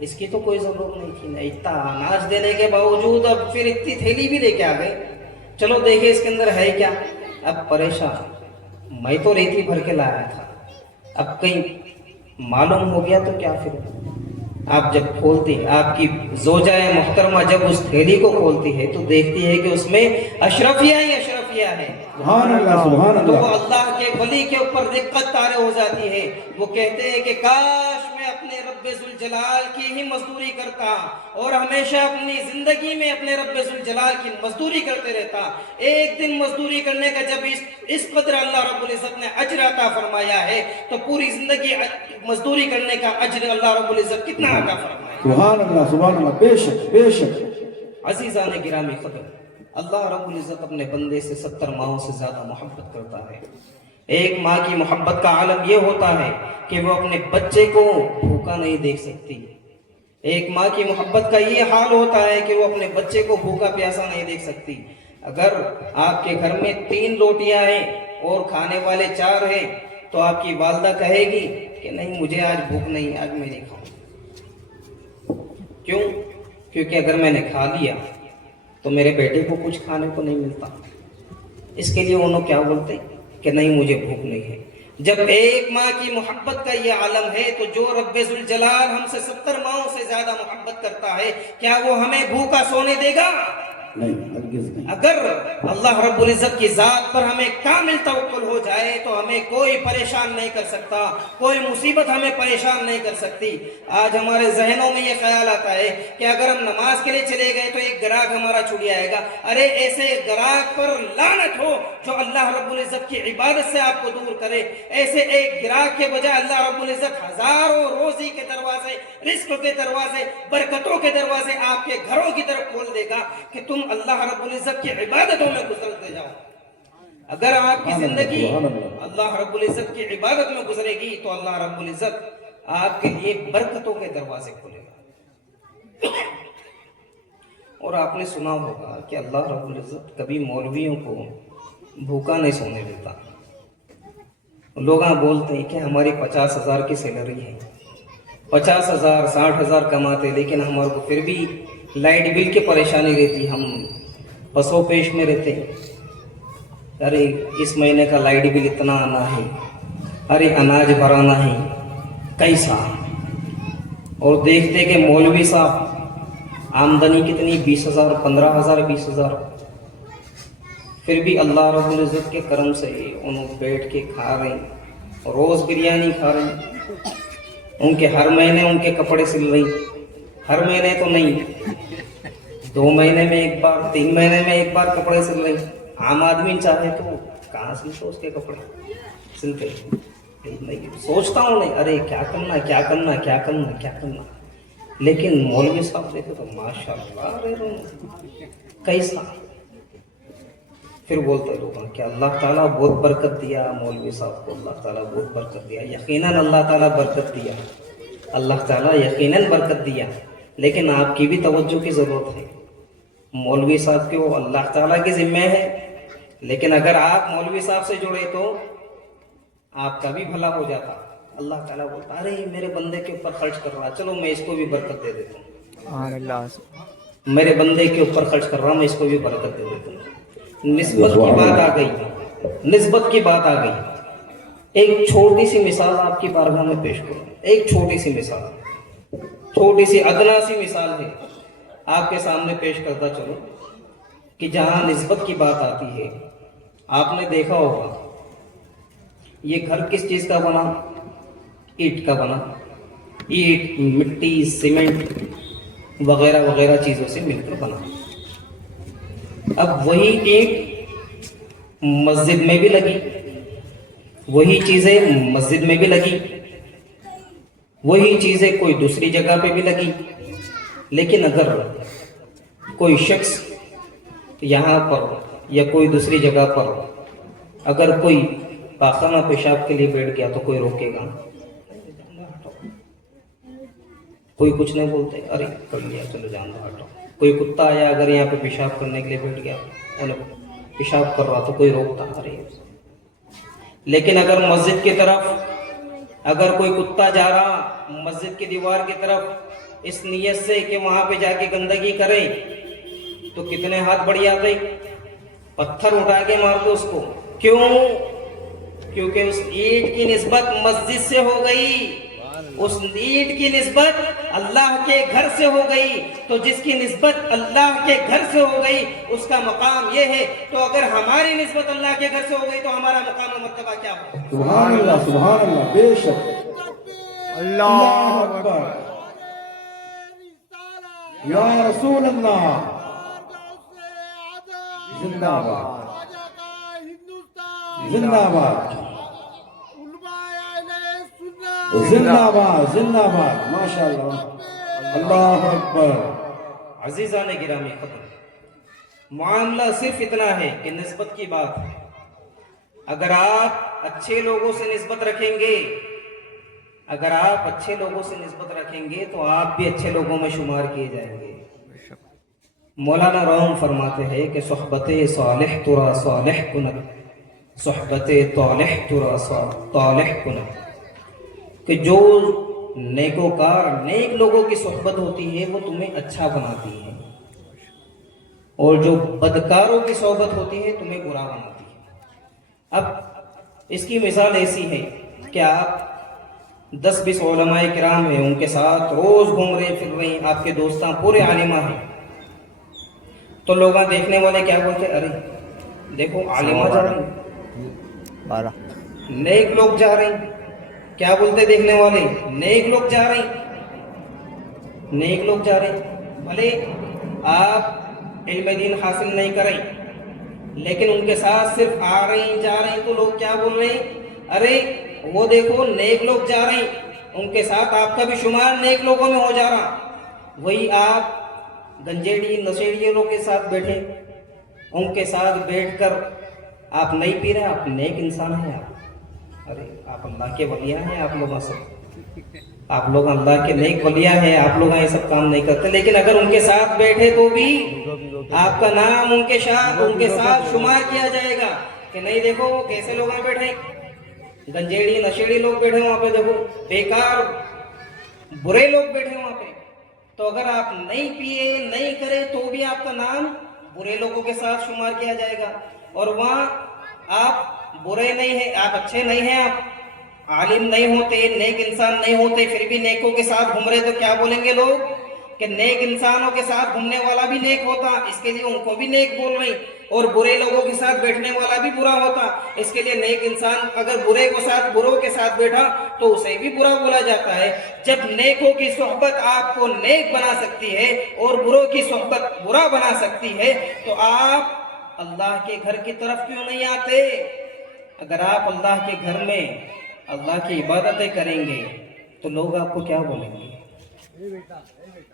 اس کی تو کوئی ضرورت نہیں تھی، نہ اتنا اناج دینے کے باوجود اب پھر اتنی تھیلی بھی لے کے آ گئے۔ چلو دیکھیں اس کے اندر ہے کیا۔ اب پریشان، میں تو ریتی بھر کے لایا تھا، اب کہیں معلوم ہو گیا تو کیا؟ پھر آپ جب کھولتی، آپ کی زوجہ محترمہ جب اس تھیلی کو کھولتی ہے تو دیکھتی ہے کہ اس میں اشرفیہ ہی اشرفیہ ہے۔ سبحان اللہ سبحان تو اللہ۔ اللہ کے ولی کے اوپر دقت طاری ہو جاتی ہے، وہ کہتے ہیں کہ کاش میں اپنے رب ذوالجلال کی ہی مزدوری کرتا اور ہمیشہ اپنی زندگی میں اپنے رب ذوالجلال کی مزدوری کرتے رہتا۔ ایک دن مزدوری کرنے کا جب اس قدر اللہ رب العزت نے اجر عطا فرمایا ہے تو پوری زندگی مزدوری کرنے کا اجر اللہ رب العزت کتنا عطا فرمایا۔ سبحان اللہ بے شک بے شک۔ عزیزان گرامی قدر، اللہ رب العزت اپنے بندے سے 70 ماہوں سے زیادہ محبت کرتا ہے۔ ایک ماں کی محبت کا عالم یہ ہوتا ہے کہ وہ اپنے بچے کو بھوکا نہیں دیکھ سکتی۔ ایک ماں کی محبت کا یہ حال ہوتا ہے کہ وہ اپنے بچے کو بھوکا پیاسا نہیں دیکھ سکتی۔ اگر آپ کے گھر میں 3 روٹیاں ہیں اور کھانے والے 4 ہیں تو آپ کی والدہ کہے گی کہ نہیں مجھے آج بھوک نہیں، آج میں نہیں کھاؤں۔ کیوں؟ کیونکہ اگر میں نے کھا لیا تو میرے بیٹے کو کچھ کھانے کو نہیں ملتا۔ اس کے لیے انہوں کیا بولتے کہ نہیں مجھے بھوک نہیں ہے۔ جب ایک ماں کی محبت کا یہ عالم ہے تو جو رب ذوالجلال ہم سے 70 ماؤں سے زیادہ محبت کرتا ہے، کیا وہ ہمیں بھوکا سونے دے گا؟ نہیں، ہرگز نہیں۔ اگر اللہ رب العزت کی ذات پر ہمیں کامل توکل ہو جائے تو ہمیں کوئی پریشان نہیں کر سکتا، کوئی مصیبت ہمیں پریشان نہیں کر سکتی۔ آج ہمارے ذہنوں میں یہ خیال آتا ہے کہ اگر ہم نماز کے لیے چلے گئے تو ایک گراہک ہمارا چھوٹ جائے گا۔ ارے ایسے گراہک پر لعنت ہو جو اللہ رب العزت کی عبادت سے آپ کو دور کرے۔ ایسے ایک گراہک کے بجائے اللہ رب العزت ہزاروں روزی کے دروازے، رزق کے دروازے، برکتوں کے دروازے آپ کے گھروں کی طرف کھول دے گا کہ تم اللہ رب العزت کی عبادتوں میں گزرتے جاؤ۔ اگر آپ کی زندگی اللہ رب العزت کی عبادت میں گزرے گی تو اللہ رب العزت آپ کے لیے برکتوں کے دروازے کھولے گا۔ اور آپ نے سنا ہوگا کہ اللہ رب العزت کبھی مولویوں کو بھوکا نہیں سونے دیتا۔ لوگ بولتے ہیں کہ ہماری 50,000 کی سیلری ہے، 50,000 60,000 کماتے، لیکن ہمارے کو پھر بھی لائٹ بل کی پریشانی رہتی، ہم پسو پیش میں رہتے ہیں۔ ارے اس مہینے کا لائٹ بل اتنا آنا ہے، ارے اناج بھرانا ہے، کیسا؟ اور دیکھتے کہ مولوی صاحب آمدنی کتنی، 20,000 15,000 20,000، پھر بھی اللہ رب العزت کے کرم سے انہوں بیٹھ کے کھا رہے ہیں، روز بریانی کھا رہے ہیں، ان کے ہر مہینے ان کے کپڑے سل رہی، ہر مہینے تو نہیں، 2 مہینے میں ایک بار، 3 مہینے میں ایک بار کپڑے سل رہی۔ عام آدمی چاہے تو کہاں سلتے اس کے کپڑے، سلتے نہیں، سوچتا ہوں نہیں، ارے کیا کرنا کیا کرنا کیا کرنا کیا کرنا، لیکن مولوی صاحب دیکھو تو ماشاءاللہ، ارے کیسا؟ پھر بولتے لوگ کہ اللہ تعالیٰ بہت برکت دیا مولوی صاحب کو، اللہ تعالیٰ بہت برکت دیا۔ یقیناً اللہ تعالیٰ برکت دیا، اللہ تعالیٰ یقیناً برکت دیا، لیکن آپ کی بھی توجہ کی ضرورت ہے۔ مولوی صاحب کے وہ اللہ تعالیٰ کی ذمہ ہے، لیکن اگر آپ مولوی صاحب سے جڑے تو آپ کا بھی بھلا ہو جاتا۔ اللہ تعالیٰ بولتا ارے میرے بندے کے اوپر خرچ کر رہا، چلو میں اس کو بھی برکت دے دیتا ہوں، سبحان اللہ۔ میرے بندے کے اوپر خرچ کر رہا ہوں، میں اس کو بھی برکت دے دیتا ہوں۔ نسبت کی بات آ گئی، نسبت کی بات آ گئی۔ ایک چھوٹی سی مثال آپ کی بارگاہ میں پیش کروں، ایک چھوٹی سی مثال، چھوٹی سی ادنا سی مثال ہے، آپ کے سامنے پیش کرتا چلو کہ جہاں نسبت کی بات آتی ہے، آپ نے دیکھا ہوگا یہ گھر کس چیز کا بنا؟ اینٹ کا بنا، اینٹ مٹی سیمنٹ وغیرہ وغیرہ چیزوں سے مل کر بنا۔ اب وہی اینٹ مسجد میں بھی لگی، وہی چیزیں مسجد میں بھی لگی، وہی چیزیں کوئی دوسری جگہ پہ بھی لگی، لیکن اگر کوئی شخص یہاں پر یا کوئی دوسری جگہ پر اگر کوئی پاخانہ پیشاب کے لیے بیٹھ گیا تو کوئی روکے گا؟ کوئی کچھ نہیں بولتے، ارے کر لیا چلو جان دو ہٹو۔ کوئی کتا آیا اگر یہاں پہ پیشاب کرنے کے لیے بیٹھ گیا، پیشاب کر رہا تو کوئی روکتا؟ ارے۔ لیکن اگر مسجد کی طرف اگر کوئی کتا جا رہا مسجد کی دیوار کی طرف اس نیت سے کہ وہاں پہ جا کے گندگی کرے تو کتنے ہاتھ بڑھ جاتے، پتھر اٹھا کے مارتے اس کو۔ کیوں؟ کیونکہ اس اینٹ کی نسبت مسجد سے ہو گئی، اس اینٹ کی نسبت اللہ کے گھر سے ہو گئی، تو جس کی نسبت اللہ کے گھر سے ہو گئی اس کا مقام یہ ہے۔ تو اگر ہماری نسبت اللہ کے گھر سے ہو گئی تو ہمارا مقام و مرتبہ کیا ہو؟ سبحان اللہ، بے شک، اللہ اکبر، یا رسول اللہ، زندہ باد، زندہ باد، زندہ باد، زندہ باد، ماشاء اللہ، اللہ اکبر۔ عزیزان گرامی ختم، معاملہ صرف اتنا ہے کہ نسبت کی بات ہے۔ اگر آپ اچھے لوگوں سے نسبت رکھیں گے، اگر آپ اچھے لوگوں سے نسبت رکھیں گے تو آپ بھی اچھے لوگوں میں شمار کیے جائیں گے۔ مولانا روم فرماتے ہیں کہ صحبت صالح ترا صالح کنت، صحبت طالح ترا طالح کنت، کہ جو نیکوکار نیک لوگوں کی صحبت ہوتی ہے وہ تمہیں اچھا بناتی ہے، اور جو بدکاروں کی صحبت ہوتی ہے تمہیں برا بناتی ہے۔ اب اس کی مثال ایسی ہے کہ آپ 10-20 علماء کرام ہیں، ان کے ساتھ روز گھوم رہے پھر رہے ہیں، آپ کے دوستاں پورے عالمہ ہیں، تو لوگ دیکھنے والے کیا بولتے ہیں؟ ارے دیکھو عالمہ جا رہے ہیں، 12 نیک لوگ جا رہے ہیں۔ کیا بولتے دیکھنے والے؟ نیک لوگ جا رہے ہیں، نیک لوگ جا رہے ہیں۔ بھلے آپ علم دین حاصل نہیں کریں لیکن ان کے ساتھ صرف آ رہے ہیں جا رہے ہیں تو لوگ کیا بول رہے ہیں؟ ارے وہ دیکھو نیک لوگ جا رہے ہیں، ان کے ساتھ آپ کا بھی شمار نیک لوگوں میں ہو جا رہا۔ وہی آپ گنجیڑی نشیڑی لوگ کے ساتھ بیٹھے، ان کے ساتھ بیٹھ کر آپ نہیں پی رہے، آپ نیک انسان ہیں آپ، ارے آپ اللہ کے ولیاں ہیں، آپ لوگ آپ لوگ اللہ کے نیک ولیاں ہیں، آپ لوگ یہ سب کام نہیں کرتے، لیکن اگر ان کے ساتھ بیٹھے تو بھی آپ کا نام ان کے ساتھ شمار کیا جائے گا کہ نہیں دیکھو کیسے لوگ ہیں بیٹھے، گنجیڑی نشیڑی لوگ بیٹھے وہاں پہ، دیکھو بیکار برے لوگ بیٹھے وہاں پہ۔ تو اگر آپ نہیں پیے نہیں کرے تو بھی آپ کا نام برے لوگوں کے ساتھ شمار کیا جائے گا، اور وہاں آپ برے نہیں ہیں، آپ اچھے نہیں ہیں، آپ عالم نہیں ہوتے، نیک انسان نہیں ہوتے، پھر بھی نیکوں کے ساتھ گھوم رہے تو کیا بولیں گے لوگ کہ نیک انسانوں کے ساتھ گھومنے والا بھی نیک ہوتا، اس کے لیے ان کو بھی نیک بول رہے ہیں، اور برے لوگوں کے ساتھ بیٹھنے والا بھی برا ہوتا، اس کے لیے نیک انسان اگر بروں کے ساتھ بیٹھا تو اسے بھی برا بولا جاتا ہے۔ جب نیکوں کی صحبت آپ کو نیک بنا سکتی ہے اور بروں کی صحبت برا بنا سکتی ہے تو آپ اللہ کے گھر کی طرف کیوں نہیں آتے؟ اگر آپ اللہ کے گھر میں اللہ کی عبادتیں کریں گے تو لوگ آپ کو کیا بولیں گے؟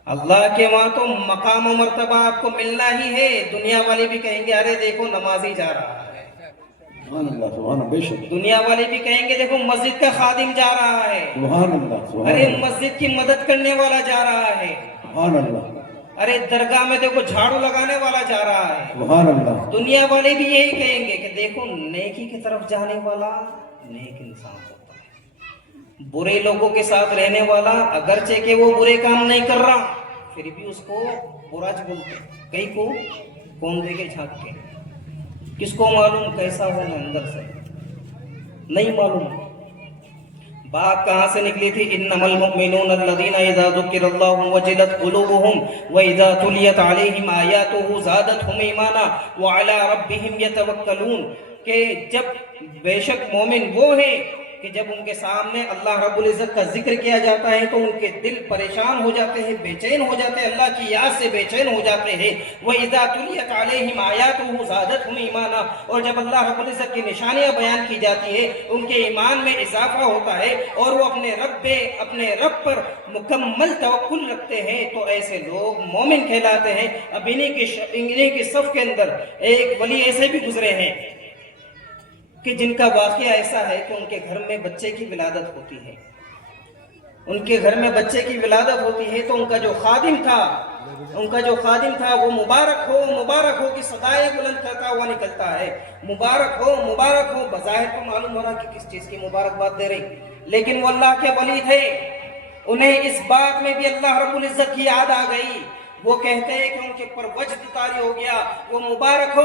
اللہ کے وہاں تو مقام و مرتبہ آپ کو ملنا ہی ہے، دنیا والے بھی کہیں گے ارے دیکھو نمازی جا رہا ہے، سبحان اللہ سبحان اللہ، بے شک دنیا والے بھی کہیں گے دیکھو مسجد کا خادم جا رہا ہے، سبحان اللہ سبحان ارے اللہ مسجد کی مدد کرنے والا جا رہا ہے، سبحان اللہ ارے درگاہ میں دیکھو جھاڑو لگانے والا جا رہا ہے۔ سبحان اللہ دنیا والے بھی یہی کہیں گے کہ دیکھو نیکی کی طرف جانے والا نیک انسان ہوتا ہے، برے لوگوں کے ساتھ رہنے والا اگرچہ کہ وہ برے کام نہیں کر رہا پھر بھی اس کو برا بولتے ہیں۔ کئی کو کون دے کے جھانک کے، کس کو معلوم کیسا ہونا اندر سے نہیں معلوم۔ بات کہاں سے نکلی تھی؟ انما المؤمنون الذين اذا ذكر الله وجلت قلوبهم واذا تليت عليهم آياته زادتهم ایمانا وعلى ربهم يتوکلون، کہ جب بے شک مومن وہ ہے کہ جب ان کے سامنے اللہ رب العزت کا ذکر کیا جاتا ہے تو ان کے دل پریشان ہو جاتے ہیں، بے چین ہو جاتے ہیں، اللہ کی یاد سے بے چین ہو جاتے ہیں۔ وَإِذَا تُلِيَتْ عَلَيْهِمْ آيَاتُهُ زَادَتْهُمْ ایمانا، اور جب اللہ رب العزت کی نشانیاں بیان کی جاتی ہے ان کے ایمان میں اضافہ ہوتا ہے اور وہ اپنے رب پر مکمل توکل رکھتے ہیں، تو ایسے لوگ مومن کہلاتے ہیں۔ اب انہی کی صف کے اندر ایک ولی ایسے بھی گزرے ہیں کہ جن کا واقعہ ایسا ہے کہ ان کے گھر میں بچے کی ولادت ہوتی ہے، ان کے گھر میں بچے کی ولادت ہوتی ہے تو ان کا جو خادم تھا وہ مبارک ہو کی صدائیں بلند کرتا ہوا نکلتا ہے، مبارک ہو، بظاہر تو معلوم ہو رہا کہ کس چیز کی مبارکباد دے رہی، لیکن وہ اللہ کے ولی تھے، انہیں اس بات میں بھی اللہ رب العزت کی یاد آ گئی، وہ کہتے ہیں کہ ان کے پر وجد طاری ہو گیا، وہ مبارک ہو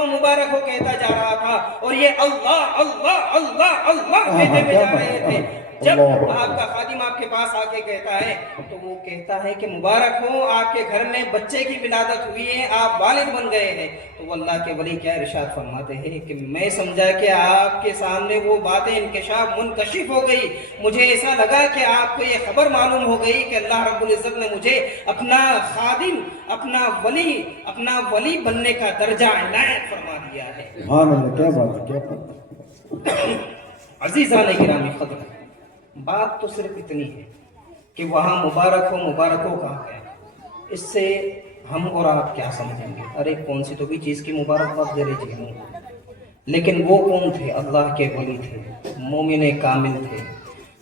کہتا جا رہا تھا، اور یہ اللہ اللہ اللہ اللہ کہتے ہوئے جا رہے تھے۔ جب آپ کا خادم آپ کے پاس آ کے کہتا ہے تو وہ کہتا ہے کہ مبارک ہو، آپ کے گھر میں بچے کی ولادت ہوئی ہے، آپ والد بن گئے ہیں، تو وہ اللہ کے ولی کیا ارشاد فرماتے ہیں کہ میں سمجھا کہ آپ کے سامنے وہ باتیں انکشاف منکشف ہو گئی، مجھے ایسا لگا کہ آپ کو یہ خبر معلوم ہو گئی کہ اللہ رب العزت نے مجھے اپنا خادم، اپنا ولی بننے کا درجہ عنایت فرما دیا ہے۔ سبحان اللہ، کیا بات ہے، کیا بات ہے۔ عزیزان گرامی قدر، بات تو صرف اتنی ہے کہ وہاں مبارک ہو کہا ہے، اس سے ہم اور آپ کیا سمجھیں گے؟ ارے کون سی تو بھی چیز کی مبارکباد دے رہے جی، لیکن وہ کون تھے؟ اللہ کے ولی تھے، مومن کامل تھے،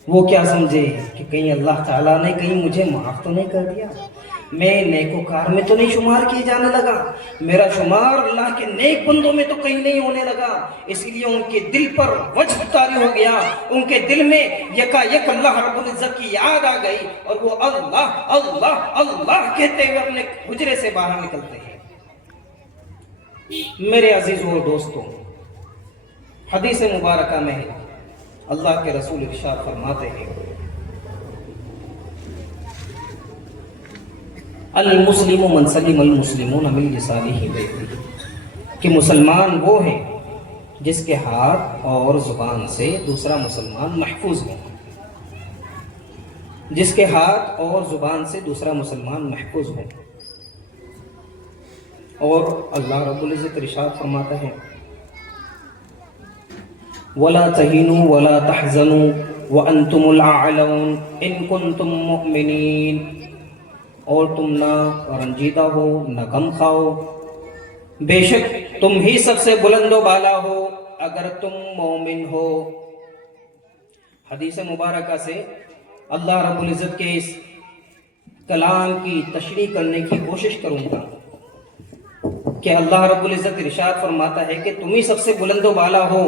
وہ کیا سمجھے کہ کہیں اللہ تعالیٰ نے کہیں مجھے معاف تو نہیں کر دیا، میں نیکوکار میں تو نہیں شمار کیے جانے لگا، میرا شمار اللہ کے نیک بندوں میں تو کہیں نہیں ہونے لگا، اس لیے ان کے دل پر وجہ طاری ہو گیا، ان کے دل میں یکا یک اللہ رب العزت کی یاد آ گئی اور وہ اللہ اللہ اللہ کہتے ہوئے اپنے حجرے سے باہر نکلتے ہیں۔ میرے عزیزوں اور دوستوں، حدیث مبارکہ میں اللہ کے رسول ارشاد فرماتے ہیں المسلم من سلم المسلمون من لسانه ویدیہ، کہ مسلمان وہ ہے جس کے ہاتھ اور زبان سے دوسرا مسلمان محفوظ ہو، جس کے ہاتھ اور زبان سے دوسرا مسلمان محفوظ ہو۔ اور اللہ رب العزت ارشاد فرماتا ہے وَلَا تَهِنُوا وَلَا تَحْزَنُوا وَأَنْتُمُ الْأَعْلَوْنَ إِن كُنتُم مُّؤْمِنِينَ، اور تم نہ رنجیدہ ہو نہ غم کھاؤ، بے شک تم ہی سب سے بلند و بالا ہو اگر تم مومن ہو۔ حدیث مبارکہ سے اللہ رب العزت کے اس کلام کی تشریح کرنے کی کوشش کروں گا کہ اللہ رب العزت ارشاد فرماتا ہے کہ تم ہی سب سے بلند و بالا ہو،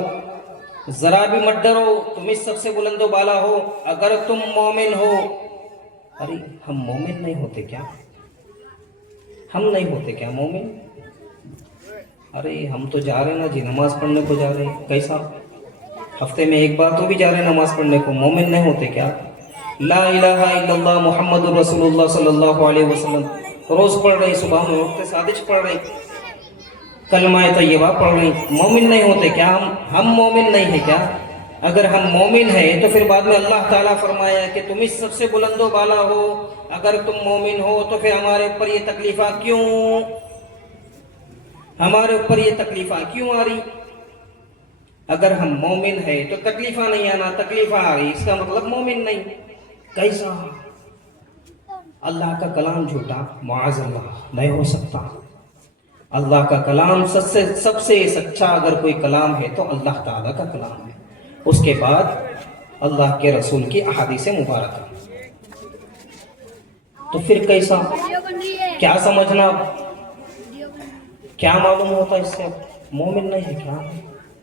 ذرا بھی مت ڈرو، تم ہی سب سے بلند و بالا ہو اگر تم مومن ہو۔ ارے ہم مومن نہیں ہوتے کیا؟ ہم نہیں ہوتے کیا مومن؟ ارے ہم تو جا رہے نا جی، نماز پڑھنے کو جا رہے ہیں، کیسا؟ ہفتے میں ایک بار تو بھی جا رہے ہیں نماز پڑھنے کو، مومن نہیں ہوتے کیا؟ لا الہ الا اللہ محمد رسول اللہ صلی اللہ علیہ وسلم روز پڑھ رہے ہیں، صبح میں وقت صادق پڑھ رہے ہیں، کلمہ طیبہ پڑھ رہے ہیں، مومن نہیں ہوتے کیا؟ ہم مومن نہیں ہیں کیا؟ اگر ہم مومن ہیں تو پھر بعد میں اللہ تعالیٰ فرمایا کہ تم اس سب سے بلند و بالا ہو، اگر تم مومن ہو تو پھر ہمارے اوپر یہ تکلیفاں کیوں؟ ہمارے اوپر یہ تکلیفاں کیوں آ رہی؟ اگر ہم مومن ہیں تو تکلیفاں نہیں آنا، تکلیفاں آ رہی اس کا مطلب مومن نہیں۔ کیسا؟ اللہ کا کلام جھوٹا معاذ اللہ نہیں ہو سکتا۔ اللہ کا کلام سب سے سچا اگر کوئی کلام ہے تو اللہ تعالیٰ کا کلام ہے، اس کے بعد اللہ کے رسول کی احادیث مبارکہ۔ تو پھر کیسا؟ کیا سمجھنا؟ کیا معلوم ہوتا اس سے؟ مومن نہیں ہے کیا؟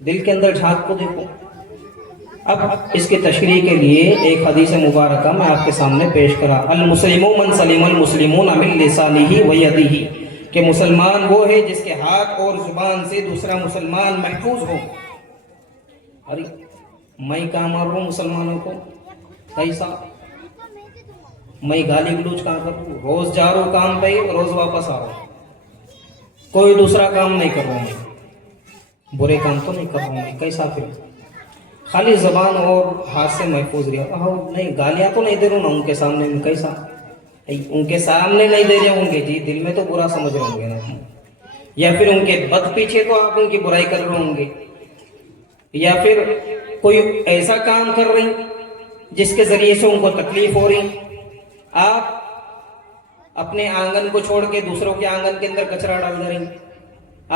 دل کے اندر جھانک کو دیکھو۔ اب اس کی تشریح کے لیے ایک حدیث مبارکہ میں آپ کے سامنے پیش کرا، المسلم من سلم المسلمون من لسانہ ویدہ، کہ مسلمان وہ ہے جس کے ہاتھ اور زبان سے دوسرا مسلمان محفوظ ہو۔ ارے میں کہاں مار رہا ہوں مسلمانوں کو؟ کیسا؟ میں گالی گلوچ کہاں کروں؟ روز جا رہا ہوں کام پہ، روز واپس آ رہا ہوں، کوئی دوسرا کام نہیں کر رہا ہوں میں، برے کام تو نہیں کر رہا ہوں میں، کیسا پھر؟ خالی زبان اور ہاتھ سے محفوظ رہا نہیں، گالیاں تو نہیں دے رہا ہوں نا ان کے سامنے میں، کیسا؟ ان کے سامنے نہیں دے رہے ہوں گے جی، دل میں تو برا سمجھ رہے ہوں گے نا، یا پھر ان کے بد پیچھے تو آپ ان کی برائی کر رہے ہوں گے، یا پھر کوئی ایسا کام کر رہی جس کے ذریعے سے ان کو تکلیف ہو رہی۔ آپ اپنے آنگن کو چھوڑ کے دوسروں کے آنگن کے اندر کچرا ڈال دے رہی،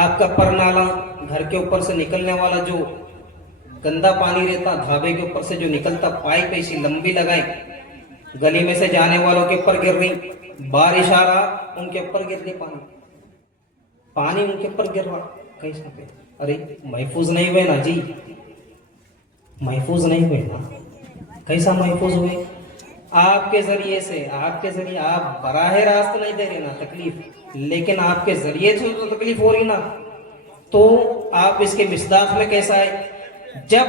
آپ کا پر نالا، گھر کے اوپر سے نکلنے والا جو گندا پانی رہتا، دھابے کے اوپر سے جو نکلتا، پائپ ایسی لمبی لگائیں، گلی میں سے جانے والوں کے اوپر گر رہی، بارش آ رہا ان کے اوپر گر رہی، پانی ان کے اوپر گر رہا، کیسا پہ؟ ارے محفوظ نہیں ہوئے نا جی، محفوظ نہیں ہوئے نا، کیسا محفوظ ہوئے؟ آپ کے ذریعے سے، آپ براہ راست نہیں دے رہے نا تکلیف، لیکن آپ کے ذریعے سے تو تکلیف ہو رہی نا، تو آپ اس کے مصداق میں کیسا ہے؟ جب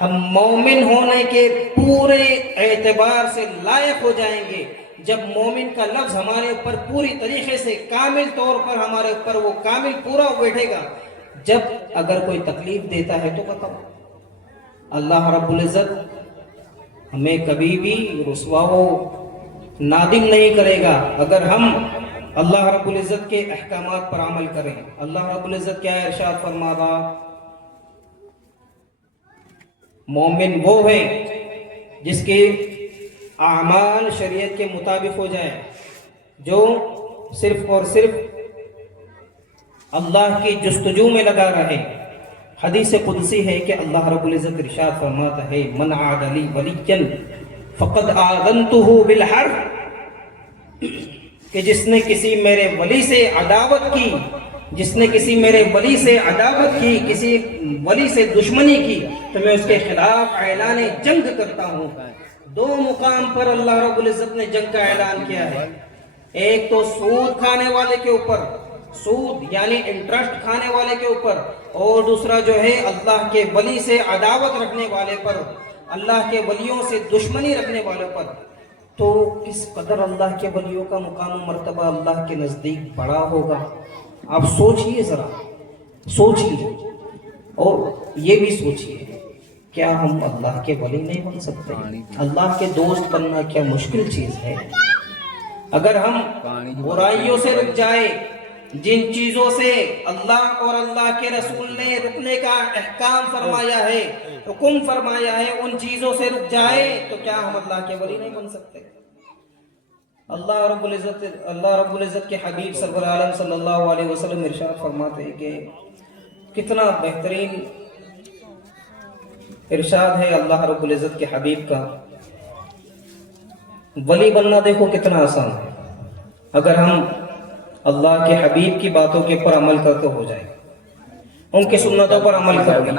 ہم مومن ہونے کے پورے اعتبار سے لائق ہو جائیں گے، جب مومن کا لفظ ہمارے اوپر پوری طریقے سے کامل طور پر ہمارے اوپر وہ کامل پورا بیٹھے گا، جب اگر کوئی تکلیف دیتا ہے تو بتاؤ، اللہ رب العزت ہمیں کبھی بھی رسوا و نادم نہیں کرے گا اگر ہم اللہ رب العزت کے احکامات پر عمل کریں۔ اللہ رب العزت کیا ارشاد فرما رہا؟ مومن وہ ہے جس کے اعمال شریعت کے مطابق ہو جائے، جو صرف اور صرف اللہ کی جستجو میں لگا رہے۔ حدیث قدسی ہے کہ اللہ رب العزت ارشاد فرماتا ہے من عاد لی ولیا فقد آذنتہ بالحرب، کہ جس نے کسی میرے ولی سے عداوت کی، جس نے کسی میرے ولی سے عداوت کی، کسی ولی سے دشمنی کی، تو میں اس کے خلاف اعلان جنگ کرتا ہوں۔ دو مقام پر اللہ رب العزت نے جنگ کا اعلان کیا ہے، ایک تو سود کھانے والے کے اوپر، سود یعنی انٹرسٹ کھانے والے کے اوپر، اور دوسرا جو ہے اللہ کے ولی سے عداوت رکھنے والے پر، اللہ کے ولیوں سے دشمنی رکھنے والوں پر، تو کس قدر اللہ کے ولیوں کا مقام و مرتبہ اللہ کے نزدیک بڑا ہوگا. آپ سوچئے ذرا، سوچئے، اور یہ بھی سوچئے کیا ہم اللہ کے ولی نہیں بن سکتے؟ اللہ کے دوست بننا کیا مشکل چیز ہے؟ اگر ہم برائیوں سے رک جائے، جن چیزوں سے اللہ اور اللہ کے رسول نے رکنے کا احکام فرمایا ہے، حکم فرمایا ہے، ان چیزوں سے رک جائے تو کیا ہم اللہ کے ولی نہیں بن سکتے؟ اللہ رب العزت کے حبیب سرور عالم صلی اللہ علیہ وسلم ارشاد فرماتے ہیں کہ کتنا بہترین ارشاد ہے اللہ رب العزت کے حبیب کا. ولی بننا دیکھو کتنا آسان ہے اگر ہم اللہ کے حبیب کی باتوں کے پر عمل کرتے ہو جائے، ان کی سنتوں پر عمل کرتے،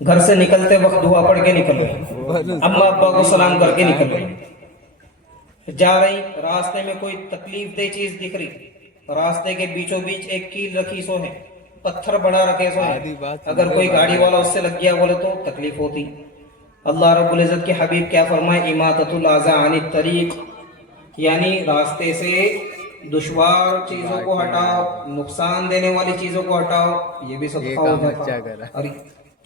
گھر سے نکلتے وقت دعا پڑھ کے نکل رہے، اما ابا کو سلام کر کے نکل رہے، جا رہی راستے میں کوئی تکلیف دہ چیز دکھ رہی، راستے کے بیچوں بیچ ایک کیل رکھی سو ہے، پتھر بڑا رکھے سو ہے، اگر کوئی گاڑی والا اس سے لگ گیا بولے تو تکلیف ہوتی. اللہ رب العزت کے حبیب کیا فرمائے؟ اماطۃ الاذی عن الطریق، یعنی راستے سے دشوار چیزوں کو ہٹاؤ، نقصان دینے والی چیزوں کو ہٹاؤ. یہ بھی صدقہ ہو جاتا. ارے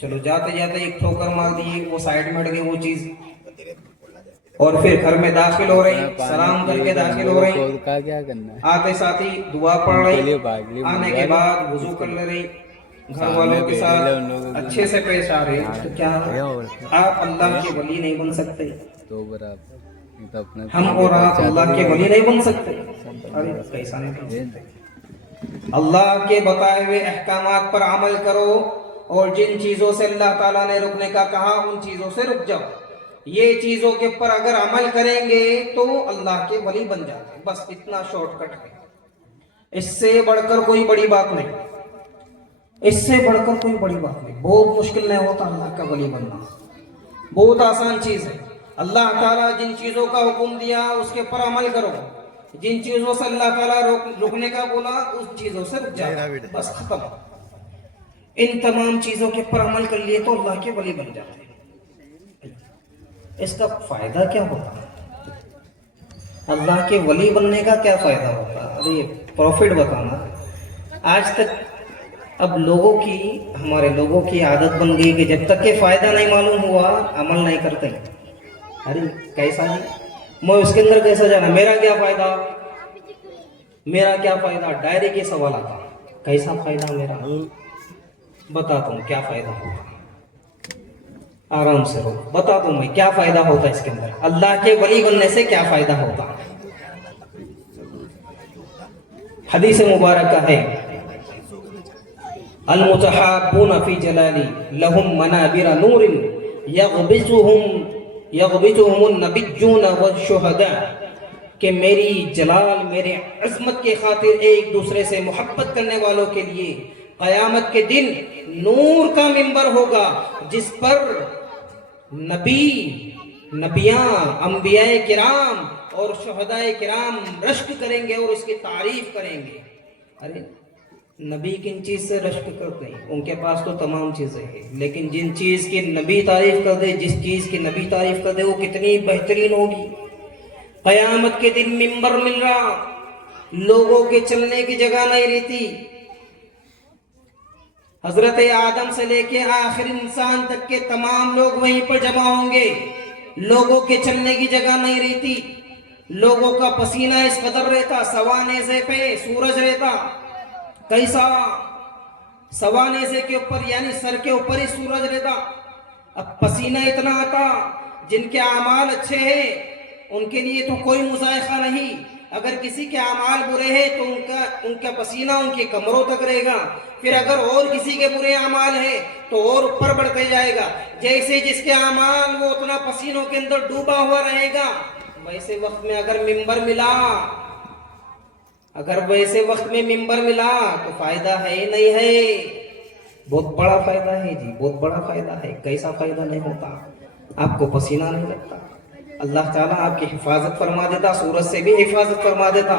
چلو جاتے جاتے ایک ٹھوکر مار دی، وہ سائڈ میں ہٹ گئی وہ چیز، اور پھر گھر میں داخل ہو رہی، سلام کر کے داخل ہو رہی، آتے ساتھ ہی دعا پڑھ رہی، آنے کے بعد وضو کر لے رہی، گھر والوں کے ساتھ اچھے سے پیش آ رہے، تو کیا آپ اللہ کے ولی نہیں بن سکتے؟ ہم اور آپ اللہ کے ولی نہیں بن سکتے؟ ارے کیسا نہیں بن سکتے؟ اللہ کے بتائے ہوئے احکامات پر عمل کرو، اور جن چیزوں سے اللہ تعالیٰ نے رکنے کا کہا ان چیزوں سے رک جاؤ. یہ چیزوں کے اوپر اگر عمل کریں گے تو اللہ کے ولی بن جاتے ہیں. بس اتنا شارٹ کٹ ہے، اس سے بڑھ کر کوئی بڑی بات نہیں، اس سے بڑھ کر کوئی بڑی بات نہیں. بہت مشکل نہیں ہوتا اللہ کا ولی بننا، بہت آسان چیز ہے. اللہ تعالیٰ جن چیزوں کا حکم دیا اس کے اوپر عمل کرو، جن چیزوں سے اللہ تعالیٰ رکنے کا بولا اس چیزوں سے رک جاؤ، بس ختم. ان تمام چیزوں کے اوپر عمل کر لیے تو اللہ کے ولی بن جاتے ہیں. اس کا فائدہ کیا ہوتا ہے؟ اللہ کے ولی بننے کا کیا فائدہ ہوتا ہے؟ ارے پروفٹ بتانا. آج تک اب ہمارے لوگوں کی عادت بن گئی کہ جب تک کہ فائدہ نہیں معلوم ہوا عمل نہیں کرتے. ارے کیسا ہے؟ میں اس کے اندر کیسا جانا؟ میرا کیا فائدہ؟ میرا کیا فائدہ؟ ڈائری کے سوال آتا، کیسا فائدہ میرا؟ بتاتا ہوں کیا فائدہ ہوتا. آرام سے رہو، بتاتا ہوں میں کیا فائدہ ہوتا ہے اس کے اندر. اللہ کے ولی بننے سے کیا فائدہ ہوتا؟ حدیث مبارکہ ہے، المتحابون فی جلالی لہم منابر نور یغبطہم النبیون والشہداء، کہ میری جلال، میرے عظمت کے خاطر ایک دوسرے سے محبت کرنے والوں کے لیے قیامت کے دن نور کا منبر ہوگا، جس پر نبیاں، انبیاء کرام اور شہداء کرام رشک کریں گے اور اس کی تعریف کریں گے. ارے نبی کن چیز سے رشک کرتے ہیں؟ ان کے پاس تو تمام چیزیں ہیں، لیکن جن چیز کی نبی تعریف کر دے، جس چیز کی نبی تعریف کر دے وہ کتنی بہترین ہوگی. قیامت کے دن منبر مل رہا، لوگوں کے چلنے کی جگہ نہیں رہتی. حضرت آدم سے لے کے آخر انسان تک کے تمام لوگ وہیں پر جمع ہوں گے. لوگوں کے چلنے کی جگہ نہیں رہتی، لوگوں کا پسینہ اس قدر رہتا، سوانیزے پہ سورج رہتا. کیسا؟ سوانیزے کے اوپر یعنی سر کے اوپر ہی سورج رہتا. اب پسینہ اتنا آتا، جن کے اعمال اچھے ہیں ان کے لیے تو کوئی مذائقہ نہیں، اگر کسی کے اعمال برے ہیں تو ان کا پسینہ ان کی کمروں تک رہے گا. پھر اگر اور کسی کے برے اعمال ہیں تو اور اوپر بڑھتے جائے گا. جیسے جس کے اعمال وہ اتنا پسینوں کے اندر ڈوبا ہوا رہے گا. ویسے وقت میں اگر ویسے وقت میں ممبر ملا تو فائدہ ہے ہی نہیں ہے. بہت بڑا فائدہ ہے جی، بہت بڑا فائدہ ہے. کیسا فائدہ نہیں ہوتا؟ آپ کو پسینہ نہیں لگتا، اللہ تعالیٰ آپ کی حفاظت فرما دیتا، سورج سے بھی حفاظت فرما دیتا،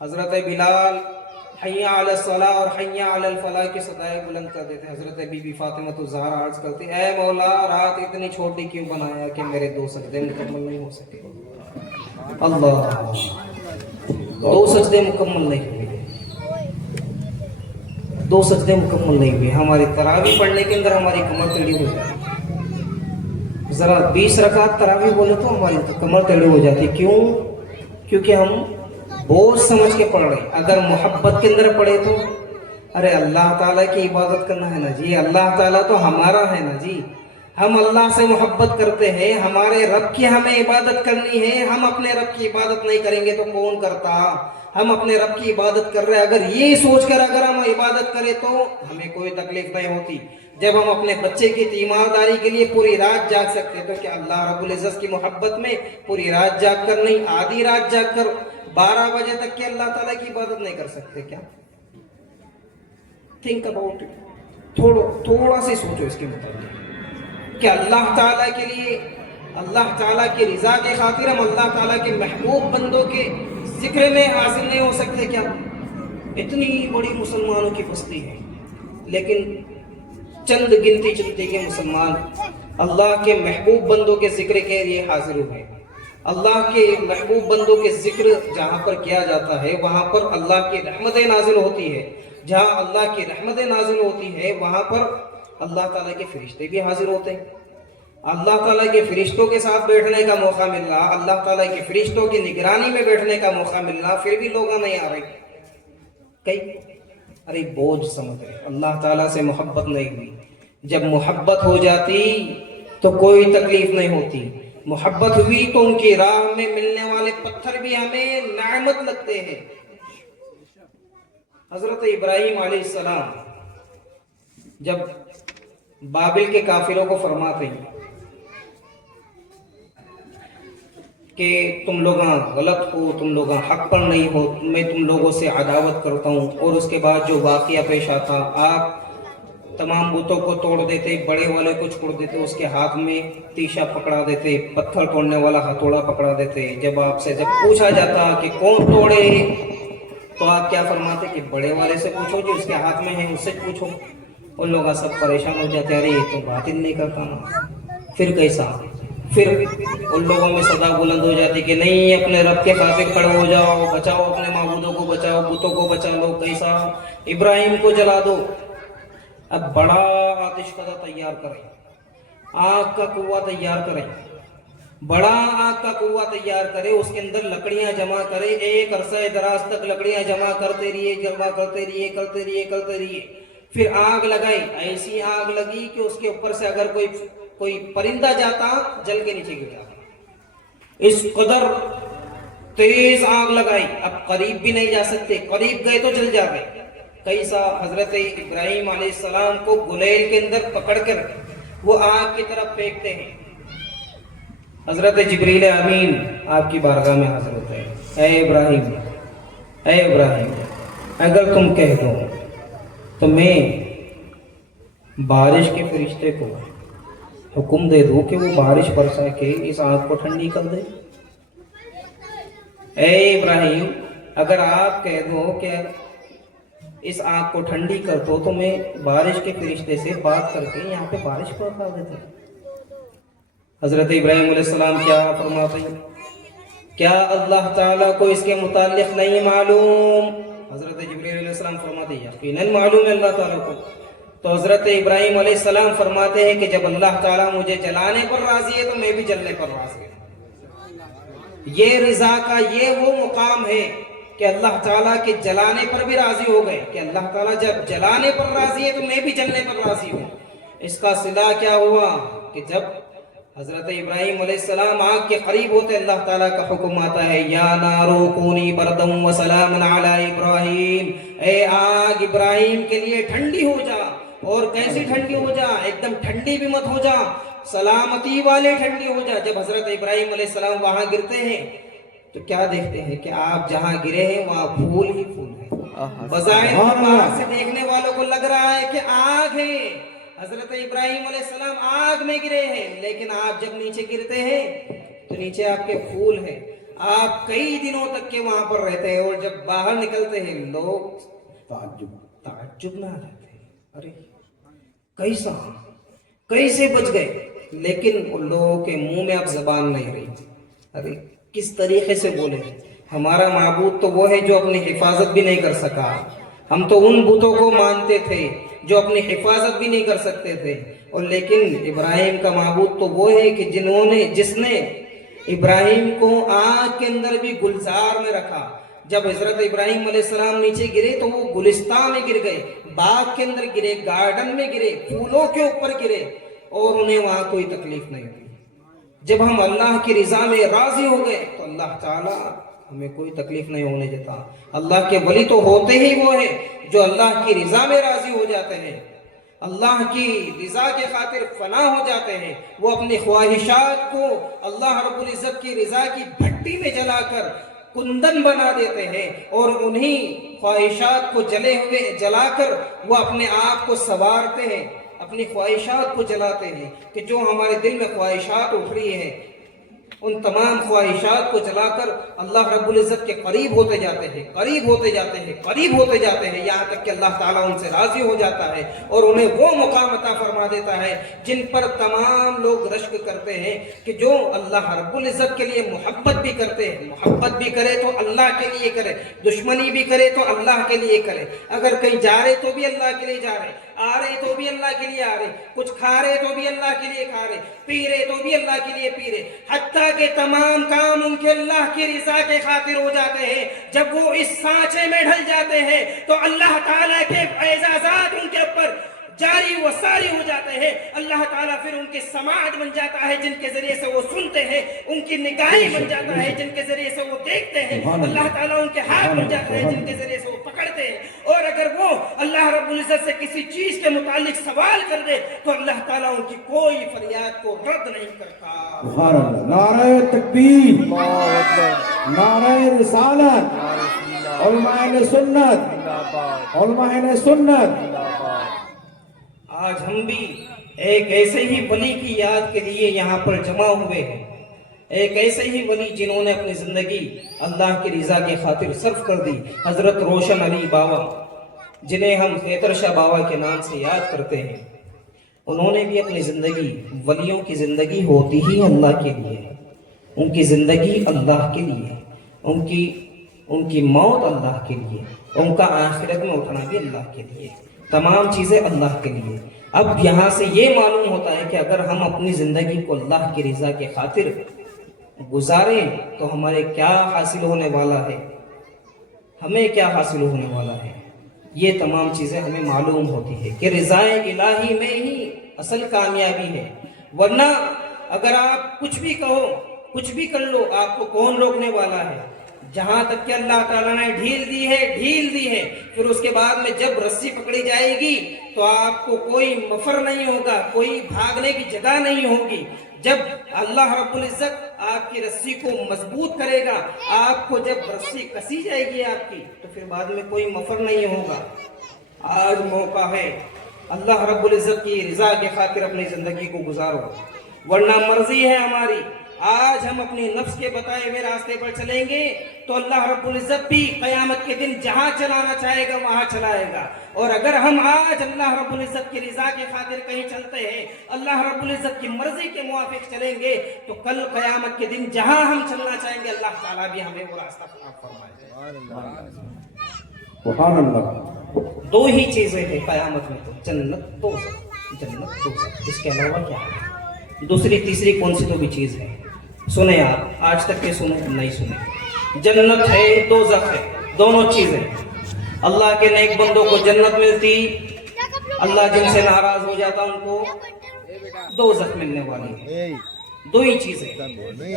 حضرت بلال حیا علی الصلاۃ اور حیا علی الفلاح کی صدائیں بلند کر دیتے. حضرت بی بی فاطمہ الزہرا عرض کرتی اے مولا رات اتنی چھوٹی کیوں بنایا کہ میرے 2 سجدے مکمل نہیں ہو سکے. اللہ 2 سجدے مکمل نہیں ہوئے. 2 سجدے مکمل نہیں ہوئے. ہماری تراویح پڑھنے کے اندر ہماری کمر ٹیڑھی ہو جاتی. ذرا 20 رکعت تراویح بولے تو ہماری کمر ٹیڑھی ہو جاتی. کیوں؟ کیونکہ ہم بوجھ سمجھ کے پڑھ رہے. اگر محبت کے اندر پڑھے تو ارے اللہ تعالیٰ کی عبادت کرنا ہے نا جی. اللہ تعالیٰ تو ہمارا ہے نا جی. ہم اللہ سے محبت کرتے ہیں. ہمارے رب کی ہمیں عبادت کرنی ہے. ہم اپنے رب کی عبادت نہیں کریں گے تو کون کرتا؟ ہم اپنے رب کی عبادت کر رہے ہیں. اگر یہ سوچ کر اگر ہم عبادت کریں تو ہمیں کوئی تکلیف نہیں ہوتی. جب ہم اپنے بچے کی تیمارداری کے لیے پوری رات جاگ سکتے تو کیا اللہ رب العزت کی محبت میں پوری رات جاگ کر نہیں, آدھی رات جاگ کر 12 بجے تک کے اللہ تعالیٰ کی عبادت نہیں کر سکتے کیا؟ Think about it. تھوڑا سے سوچو اس کے متعلق کہ اللہ تعالیٰ کے لیے, اللہ تعالیٰ کی رضا کے خاطر ہم اللہ تعالیٰ کے محبوب بندوں کے ذکر میں حاصل نہیں ہو سکتے کیا؟ اتنی بڑی مسلمانوں کی بستی ہے لیکن چند گنتی چنتی کے مسلمان اللہ کے محبوب بندوں کے ذکر کے لیے حاضر ہوئے. اللہ کے محبوب بندوں کے ذکر جہاں پر کیا جاتا ہے وہاں پر اللہ کی رحمتیں نازل ہوتی ہے. جہاں اللہ کی رحمتیں نازل ہوتی ہے وہاں پر اللہ تعالیٰ کے فرشتے بھی حاضر ہوتے ہیں. اللہ تعالیٰ کے فرشتوں کے ساتھ بیٹھنے کا موقع مل رہا, اللہ تعالیٰ کے فرشتوں کی نگرانی میں بیٹھنے کا موقع مل رہا, پھر بھی لوگ نہیں آ رہے. کئی ارے بوجھ سمجھ رہے, اللہ تعالیٰ سے محبت نہیں ہوئی. جب محبت ہو جاتی تو کوئی تکلیف نہیں ہوتی. محبت ہوئی تو ان کی راہ میں ملنے والے پتھر بھی ہمیں نعمت لگتے ہیں. حضرت ابراہیم علیہ السلام جب بابل کے کافروں کو فرماتے ہیں کہ تم لوگ غلط ہو, تم لوگ حق پر نہیں ہو, میں تم لوگوں سے عداوت کرتا ہوں. اور اس کے بعد جو واقعہ پیش آتا, آپ تمام بتوں کو توڑ دیتے, بڑے والے کو چھوڑ دیتے, اس کے ہاتھ میں تیشا پکڑا دیتے, پتھر توڑنے والا ہتھوڑا پکڑا دیتے. جب آپ سے جب پوچھا جاتا کہ کون توڑے تو آپ کیا فرماتے کہ بڑے والے سے پوچھو جو اس کے ہاتھ میں ہے, اس سے پوچھو. ان لوگ سب پریشان ہو جاتے, ارے یہ تو بات ہی نہیں کرتا نا. پھر کیسا؟ پھر ان لوگوں میں صدا بلند ہو جاتی کہ نہیں, اپنے رب کے خاطر کھڑے ہو جاؤ, بچاؤ اپنے معبودوں کو, بچاؤ بتوں کو, بچا لو. کیسا؟ ابراہیم کو جلا دو. اب بڑا آتش کدہ تیار کریں, آگ کا کنواں تیار کریں, بڑا آگ کا کنواں تیار کرے, اس کے اندر لکڑیاں جمع کرے, ایک عرصہ دراز تک لکڑیاں جمع کرتے رہیے, کرتے رہیے. پھر آگ لگائی, ایسی آگ لگی کہ اس کے اوپر سے اگر کوئی پرندہ جاتا جل کے نیچے گر جاتا. اس قدر تیز آگ لگائی, اب قریب بھی نہیں جا سکتے, قریب گئے تو جل جاتے. کیسا؟ حضرت ابراہیم علیہ السلام کو گلیل کے اندر پکڑ کر وہ آگ کی طرف پھینکتے ہیں. حضرت جبریل امین آپ کی بارگاہ میں حاضر ہوتے ہیں. اے ابراہیم, اگر تم کہہ دو تو میں بارش کے فرشتے کو حکم دے دوں کہ وہ بارش برسا کے اس آگ کو ٹھنڈی کر دے. اے ابراہیم, اگر آپ کہہ دو کہ اس آگ کو ٹھنڈی کر دو تو میں بارش کے فرشتے سے بات کر کے یہاں پہ بارش برسا دیتا. حضرت ابراہیم علیہ السلام کیا فرماتے ہیں؟ کیا اللہ تعالیٰ کو اس کے متعلق نہیں معلوم؟ حضرت جبریل علیہ السلام فرماتے ہیں یقیناً معلوم ہے اللہ تعالیٰ کو. تو حضرت ابراہیم علیہ السلام فرماتے ہیں کہ جب اللہ تعالیٰ مجھے جلانے پر راضی ہے تو میں بھی جلنے پر راضی ہوں. یہ رضا کا یہ وہ مقام ہے کہ اللہ تعالیٰ کے جلانے پر بھی راضی ہو گئے کہ اللہ تعالیٰ جب جلانے پر راضی ہے تو میں بھی جلنے پر راضی ہوں. اس کا صلہ کیا ہوا کہ جب حضرت ابراہیم علیہ السلام آگ کے قریب ہوتے اللہ تعالیٰ کا حکم آتا ہے یا نارو کونی بردم و سلام علی ابراہیم, اے آگ ابراہیم کے لیے ٹھنڈی ہو جا. اور کیسی ٹھنڈی ہو جا؟ ایک دم ٹھنڈی بھی مت ہو جا, سلامتی والے ٹھنڈی ہو جا. جب حضرت ابراہیم علیہ السلام وہاں گرتے ہیں تو کیا دیکھتے ہیں کہ آپ جہاں گرے ہیں وہاں پھول ہی پھول ہیں. بظاہر باہر سے دیکھنے والوں کو لگ رہا ہے کہ آگ ہے, حضرت ابراہیم علیہ السلام آگ میں گرے ہیں, لیکن آپ جب نیچے گرتے ہیں تو نیچے آپ کے پھول ہیں. آپ کئی دنوں تک کے وہاں پر رہتے ہیں اور جب باہر نکلتے ہیں لوگ تعجب تعجب میں آ جاتے ہیں، ارے کیسا، کیسے بچ گئے؟ لیکن ان لوگوں کے منہ میں اب زبان نہیں رہی، ارے کس طریقے سے بولے؟ ہمارا معبود تو وہ ہے جو اپنی حفاظت بھی نہیں کر سکا، ہم تو ان بتوں کو مانتے تھے جو اپنی حفاظت بھی نہیں کر سکتے تھے، اور لیکن ابراہیم کا معبود تو وہ ہے کہ جس نے ابراہیم کو آگ کے اندر بھی گلزار میں رکھا۔ جب حضرت ابراہیم علیہ السلام نیچے گرے تو وہ گلستان میں گر گئے، باغ کے اندر گرے، گارڈن میں گرے، پھولوں کے اوپر گرے، اور انہیں وہاں کوئی تکلیف نہیں ہوئی۔ جب ہم اللہ کی رضا میں راضی ہو گئے تو اللہ تعالیٰ ہمیں کوئی تکلیف نہیں ہونے دیتا۔ اللہ کے ولی تو ہوتے ہی وہ ہیں جو اللہ کی رضا میں راضی ہو جاتے ہیں، اللہ کی رضا کے خاطر فنا ہو جاتے ہیں، وہ اپنی خواہشات کو اللہ رب العزت کی رضا کی بھٹی میں جلا کر کندن بنا دیتے ہیں، اور انہی خواہشات کو جلا کر وہ اپنے آپ کو سنوارتے ہیں، اپنی خواہشات کو جلاتے ہیں، کہ جو ہمارے دل میں خواہشات اٹھ رہی ہیں ان تمام خواہشات کو جلا کر اللہ رب العزت کے قریب ہوتے جاتے ہیں، قریب ہوتے جاتے ہیں، قریب ہوتے جاتے ہیں، یہاں تک کہ اللہ تعالیٰ ان سے راضی ہو جاتا ہے اور انہیں وہ مقام عطا فرما دیتا ہے جن پر تمام لوگ رشک کرتے ہیں، کہ جو اللہ رب العزت کے لیے محبت بھی کرتے ہیں، محبت بھی کرے تو اللہ کے لیے کرے، دشمنی بھی کرے تو اللہ کے لیے کرے، اگر کہیں جا رہے تو بھی اللہ کے لیے جا رہے، آ رہے تو بھی اللہ کے لیے آ رہے، کچھ کھا رہے تو بھی اللہ کے لیے کھا رہے، پی رہے تو بھی اللہ کے لیے پی رہے، حتیٰ کہ تمام کام ان کے اللہ کی رضا کے خاطر ہو جاتے ہیں۔ جب وہ اس سانچے میں ڈھل جاتے ہیں تو اللہ تعالیٰ کے اعزازات ان کے اوپر جاری و ساری ہو جاتے ہیں، اللہ تعالیٰ پھر ان کی سماعت بن جاتا ہے جن کے ذریعے سے وہ سنتے ہیں، ان کی نگاہیں بن جاتا ہے جن کے ذریعے سے وہ دیکھتے ہیں، اللہ تعالیٰ ان کے ہاتھ بن جاتا ہے جن کے ذریعے سے وہ پکڑتے ہیں، اور اگر وہ اللہ رب العزت سے کسی چیز کے متعلق سوال کر دے تو اللہ تعالیٰ ان کی کوئی فریاد کو رد نہیں کرتا۔ سبحان اللہ، نعرہ تکبیر، اللہ اکبر، نعرہ رسالت، علماء اہل سنت، زندہ باد، علماء اہل سنت۔ زندہ باد۔ آج ہم بھی ایک ایسے ہی ولی کی یاد کے لیے یہاں پر جمع ہوئے ہیں، ایک ایسے ہی ولی جنہوں نے اپنی زندگی اللہ کی رضا کے خاطر صرف کر دی، حضرت روشن علی بابا، جنہیں ہم خیتر شاہ بابا کے نام سے یاد کرتے ہیں۔ انہوں نے بھی اپنی زندگی، ولیوں کی زندگی ہوتی ہی اللہ کے لیے، ان کی زندگی اللہ کے لیے، ان کی موت اللہ کے لیے، ان کا آخرت میں اٹھنا بھی اللہ کے لیے، تمام چیزیں اللہ کے لیے۔ اب یہاں سے یہ معلوم ہوتا ہے کہ اگر ہم اپنی زندگی کو اللہ کی رضا کے خاطر گزاریں تو ہمارے کیا حاصل ہونے والا ہے، ہمیں کیا حاصل ہونے والا ہے، یہ تمام چیزیں ہمیں معلوم ہوتی ہے کہ رضا الہی میں ہی اصل کامیابی ہے۔ ورنہ اگر آپ کچھ بھی کہو، کچھ بھی کر لو، آپ کو کون روکنے والا ہے؟ جہاں تک کہ اللہ تعالیٰ نے ڈھیل دی ہے، پھر اس کے بعد میں جب رسی پکڑی جائے گی تو آپ کو کوئی مفر نہیں ہوگا، کوئی بھاگنے کی جگہ نہیں ہوگی۔ جب اللہ رب العزت آپ کی رسی کو مضبوط کرے گا، آپ کو جب رسی کسی جائے گی آپ کی، تو پھر بعد میں کوئی مفر نہیں ہوگا۔ آج موقع ہے، اللہ رب العزت کی رضا کے خاطر اپنی زندگی کو گزارو، ورنہ مرضی ہے ہماری۔ آج ہم اپنی نفس کے بتائے ہوئے راستے پر چلیں گے تو اللہ رب العزت بھی قیامت کے دن جہاں چلانا چاہے گا وہاں چلائے گا، اور اگر ہم آج اللہ رب العزت کی رضا کے خاطر کہیں چلتے ہیں، اللہ رب العزت کی مرضی کے موافق چلیں گے، تو کل قیامت کے دن جہاں ہم چلنا چاہیں گے اللہ تعالیٰ بھی ہمیں وہ راستہ فرمائے گا۔ سبحان اللہ۔ دو ہی چیزیں ہیں قیامت میں، تو جنت دوزخ، جنت دوزخ، اس کے علاوہ کیا ہے؟ دوسری تیسری کون سی تو بھی چیز ہے؟ سنیں آپ، آج تک کے سنیں نہیں سنیں، جنت ہے دوزخ ہے، دونوں چیزیں۔ اللہ کے نیک بندوں کو جنت ملتی، اللہ جن سے ناراض ہو جاتا ان کو دوزخ ملنے والی ہے۔ دو ہی چیزیں،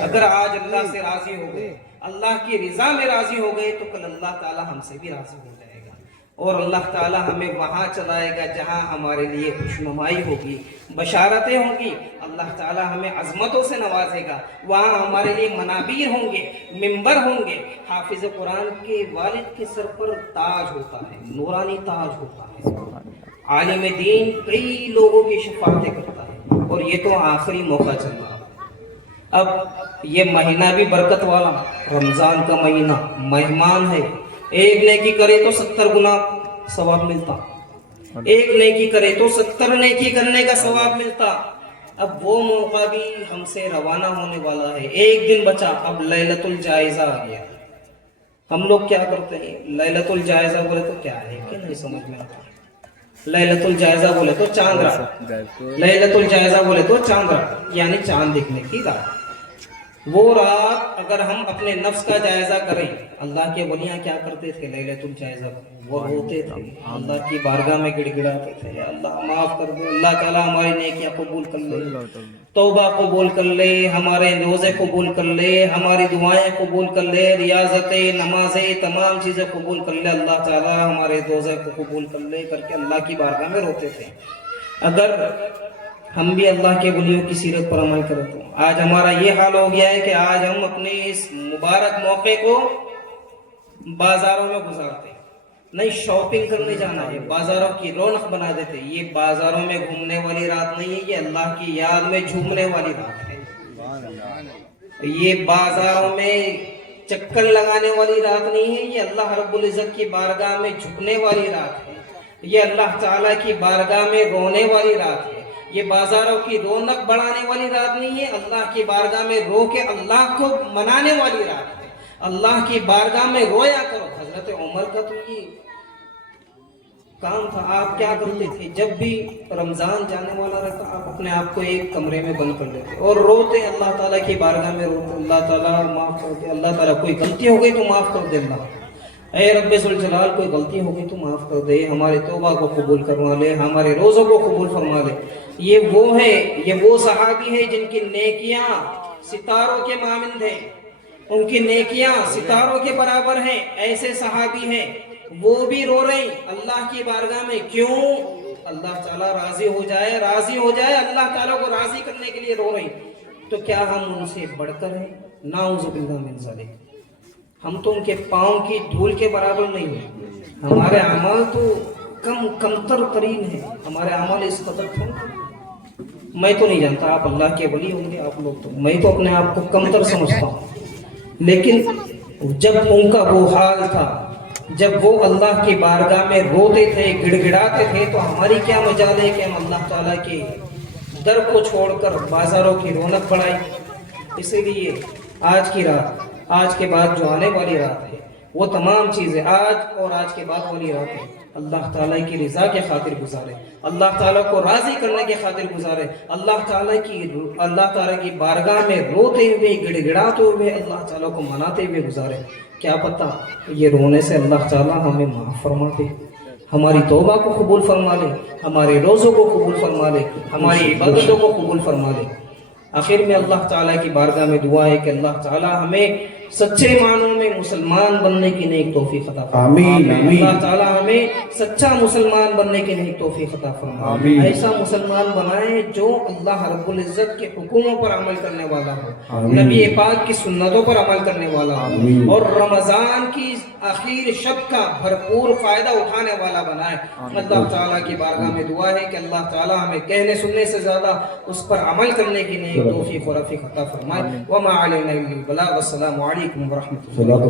اگر آج اللہ سے راضی ہو گئے، اللہ کی رضا میں راضی ہو گئے، تو کل اللہ تعالی ہم سے بھی راضی ہو جائے گا، اور اللہ تعالی ہمیں وہاں چلائے گا جہاں ہمارے لیے خوشنمائی ہوگی، بشارتیں ہوں گی، اللہ تعالی ہمیں عظمتوں سے نوازے گا، وہاں ہمارے لیے منابر ہوں گے، ممبر ہوں گے۔ حافظ قرآن کے والد کے سر پر تاج ہوتا ہے، نورانی تاج ہوتا ہے، عالم دین کئی لوگوں کی شفاعتیں کرتا ہے، اور یہ تو آخری موقع چل رہا ہے۔ اب یہ مہینہ بھی برکت والا، رمضان کا مہینہ مہمان ہے، ایک نیکی کرے تو 70 گنا ثواب ملتا، ایک نیکی کرے تو 70 نیکی کرنے کا ثواب ملتا۔ اب وہ موقع بھی ہم سے روانہ ہونے والا ہے، ایک دن بچا، اب لیلۃ الجائزہ آ گیا۔ ہم لوگ کیا کرتے ہیں، لیلۃ الجائزہ بولے تو کیا ہے کہ نہیں سمجھ میں آتا۔ لیلۃ الجائزہ بولے تو چاند رات، لیلۃ الجائزہ بولے تو چاند رات، یعنی چاند دکھنے کی رات۔ وہ رات اگر ہم اپنے نفس کا جائزہ کریں، اللہ کے ولیاں کیا کرتے تھے لیلۃ الجائزہ، وہ روتے تھے، اللہ کی بارگاہ میں گڑ گڑاتے تھے، اللہ معاف کر دے، اللہ تعالیٰ ہماری نیکیاں قبول کر لے، توبہ قبول کر لے، ہمارے روزے قبول کر لے، ہماری دعائیں قبول کر لے، ریاضتیں، نمازیں، تمام چیزیں قبول کر لے، اللہ تعالیٰ ہمارے روزے کو قبول کر لے کر کے اللہ کی بارگاہ میں روتے تھے۔ اگر ہم بھی اللہ کے ولیوں کی سیرت پر عمل کریں تو آج ہمارا یہ حال ہو گیا ہے کہ آج ہم اپنے اس مبارک موقع کو بازاروں میں گزارتے ہیں، نہیں شاپنگ کرنے جانا ہے، بازاروں کی رونق بنا دیتے ہیں۔ یہ بازاروں میں گھومنے والی رات نہیں ہے، یہ اللہ کی یاد میں جھومنے والی رات ہے۔ یہ بازاروں میں چکر لگانے والی رات نہیں ہے، یہ اللہ رب العزت کی بارگاہ میں جھکنے والی رات ہے، یہ اللہ تعالیٰ کی بارگاہ میں رونے والی رات ہے۔ یہ بازاروں کی رونق بڑھانے والی رات نہیں ہے، اللہ کی بارگاہ میں رو کے اللہ کو منانے والی رات ہے۔ اللہ کی بارگاہ میں رویا کرو۔ حضرت عمر کا تو یہ کام تھا، آپ کیا کرتے تھے، جب بھی رمضان جانے والا رہتا آپ اپنے آپ کو ایک کمرے میں بند کر لیتے اور روتے، اللہ تعالیٰ کی بارگاہ میں روتے، اللہ تعالیٰ معاف کر دے، اللہ تعالیٰ کوئی غلطی ہو گئی تو معاف کر دے، اللہ اے رب ذوالجلال کوئی غلطی ہو گئی تو معاف کر دے، ہمارے توبہ کو قبول کروا لے، ہمارے روزوں کو قبول فرما لے۔ یہ وہ صحابی ہے جن کی نیکیاں ستاروں کے مانند ہیں، ان کی نیکیاں ستاروں کے برابر ہیں، ایسے صحابی ہیں، وہ بھی رو رہے ہیں اللہ کی بارگاہ میں۔ کیوں؟ اللہ تعالیٰ راضی ہو جائے، اللہ تعالیٰ کو راضی کرنے کے لیے رو رہے ہیں۔ تو کیا ہم ان سے بڑھ کر ہیں؟ نعوذ باللہ من ذالک، ہم تو ان کے پاؤں کی دھول کے برابر نہیں ہیں، ہمارے اعمال تو کمتر ترین ہیں، ہمارے اعمال اس قدر تھوڑے۔ میں تو نہیں جانتا، آپ اللہ کے ولی ہوں گے آپ لوگ، تو میں تو اپنے آپ کو کمتر سمجھتا ہوں، لیکن جب ان کا وہ حال تھا، جب وہ اللہ کی بارگاہ میں روتے تھے، گڑ گڑاتے تھے، تو ہماری کیا مجال ہے کہ ہم اللہ تعالیٰ کے در کو چھوڑ کر بازاروں کی رونق بڑھائیں۔ اسی لیے آج کی رات، آج کے بعد جو آنے والی رات ہے، وہ تمام چیزیں آج اور آج کے بعد والی رات ہے، اللہ تعالیٰ کی رضا کے خاطر گزارے، اللہ تعالیٰ کو راضی کرنے کے خاطر گزارے، اللہ تعالیٰ کی بارگاہ میں روتے ہوئے، گڑ گڑاتے ہوئے، اللہ تعالیٰ کو مناتے ہوئے گزارے۔ کیا پتہ یہ رونے سے اللہ تعالیٰ ہمیں معاف فرما دے، ہماری توبہ کو قبول فرما لے، ہمارے روزوں کو قبول فرما لے، ہماری عبادتوں کو قبول فرما لے۔ آخر میں اللہ تعالیٰ کی بارگاہ میں دعا ہے کہ اللہ تعالیٰ ہمیں سچے معنوں میں مسلمان بننے کی نیک توفیق عطا فرمائے۔ اللہ تعالیٰ ہمیں سچا مسلمان بننے کی نیک توفیق عطا فرمائے، ایسا مسلمان بنائے جو اللہ رب العزت کے حکموں پر عمل کرنے والا ہو، نبی پاک کی سنتوں پر عمل کرنے والا ہو، اور رمضان کی آخر شب کا بھرپور فائدہ اٹھانے والا بنائے۔ اللہ تعالیٰ کی بارگاہ میں دعا ہے کہ اللہ تعالیٰ ہمیں کہنے سننے سے زیادہ اس پر عمل کرنے کی نیک توفیق و رفیق عطا فرمائے۔ وما علینا الا البلاغ۔ السلام علیکم ورحمۃ اللہ۔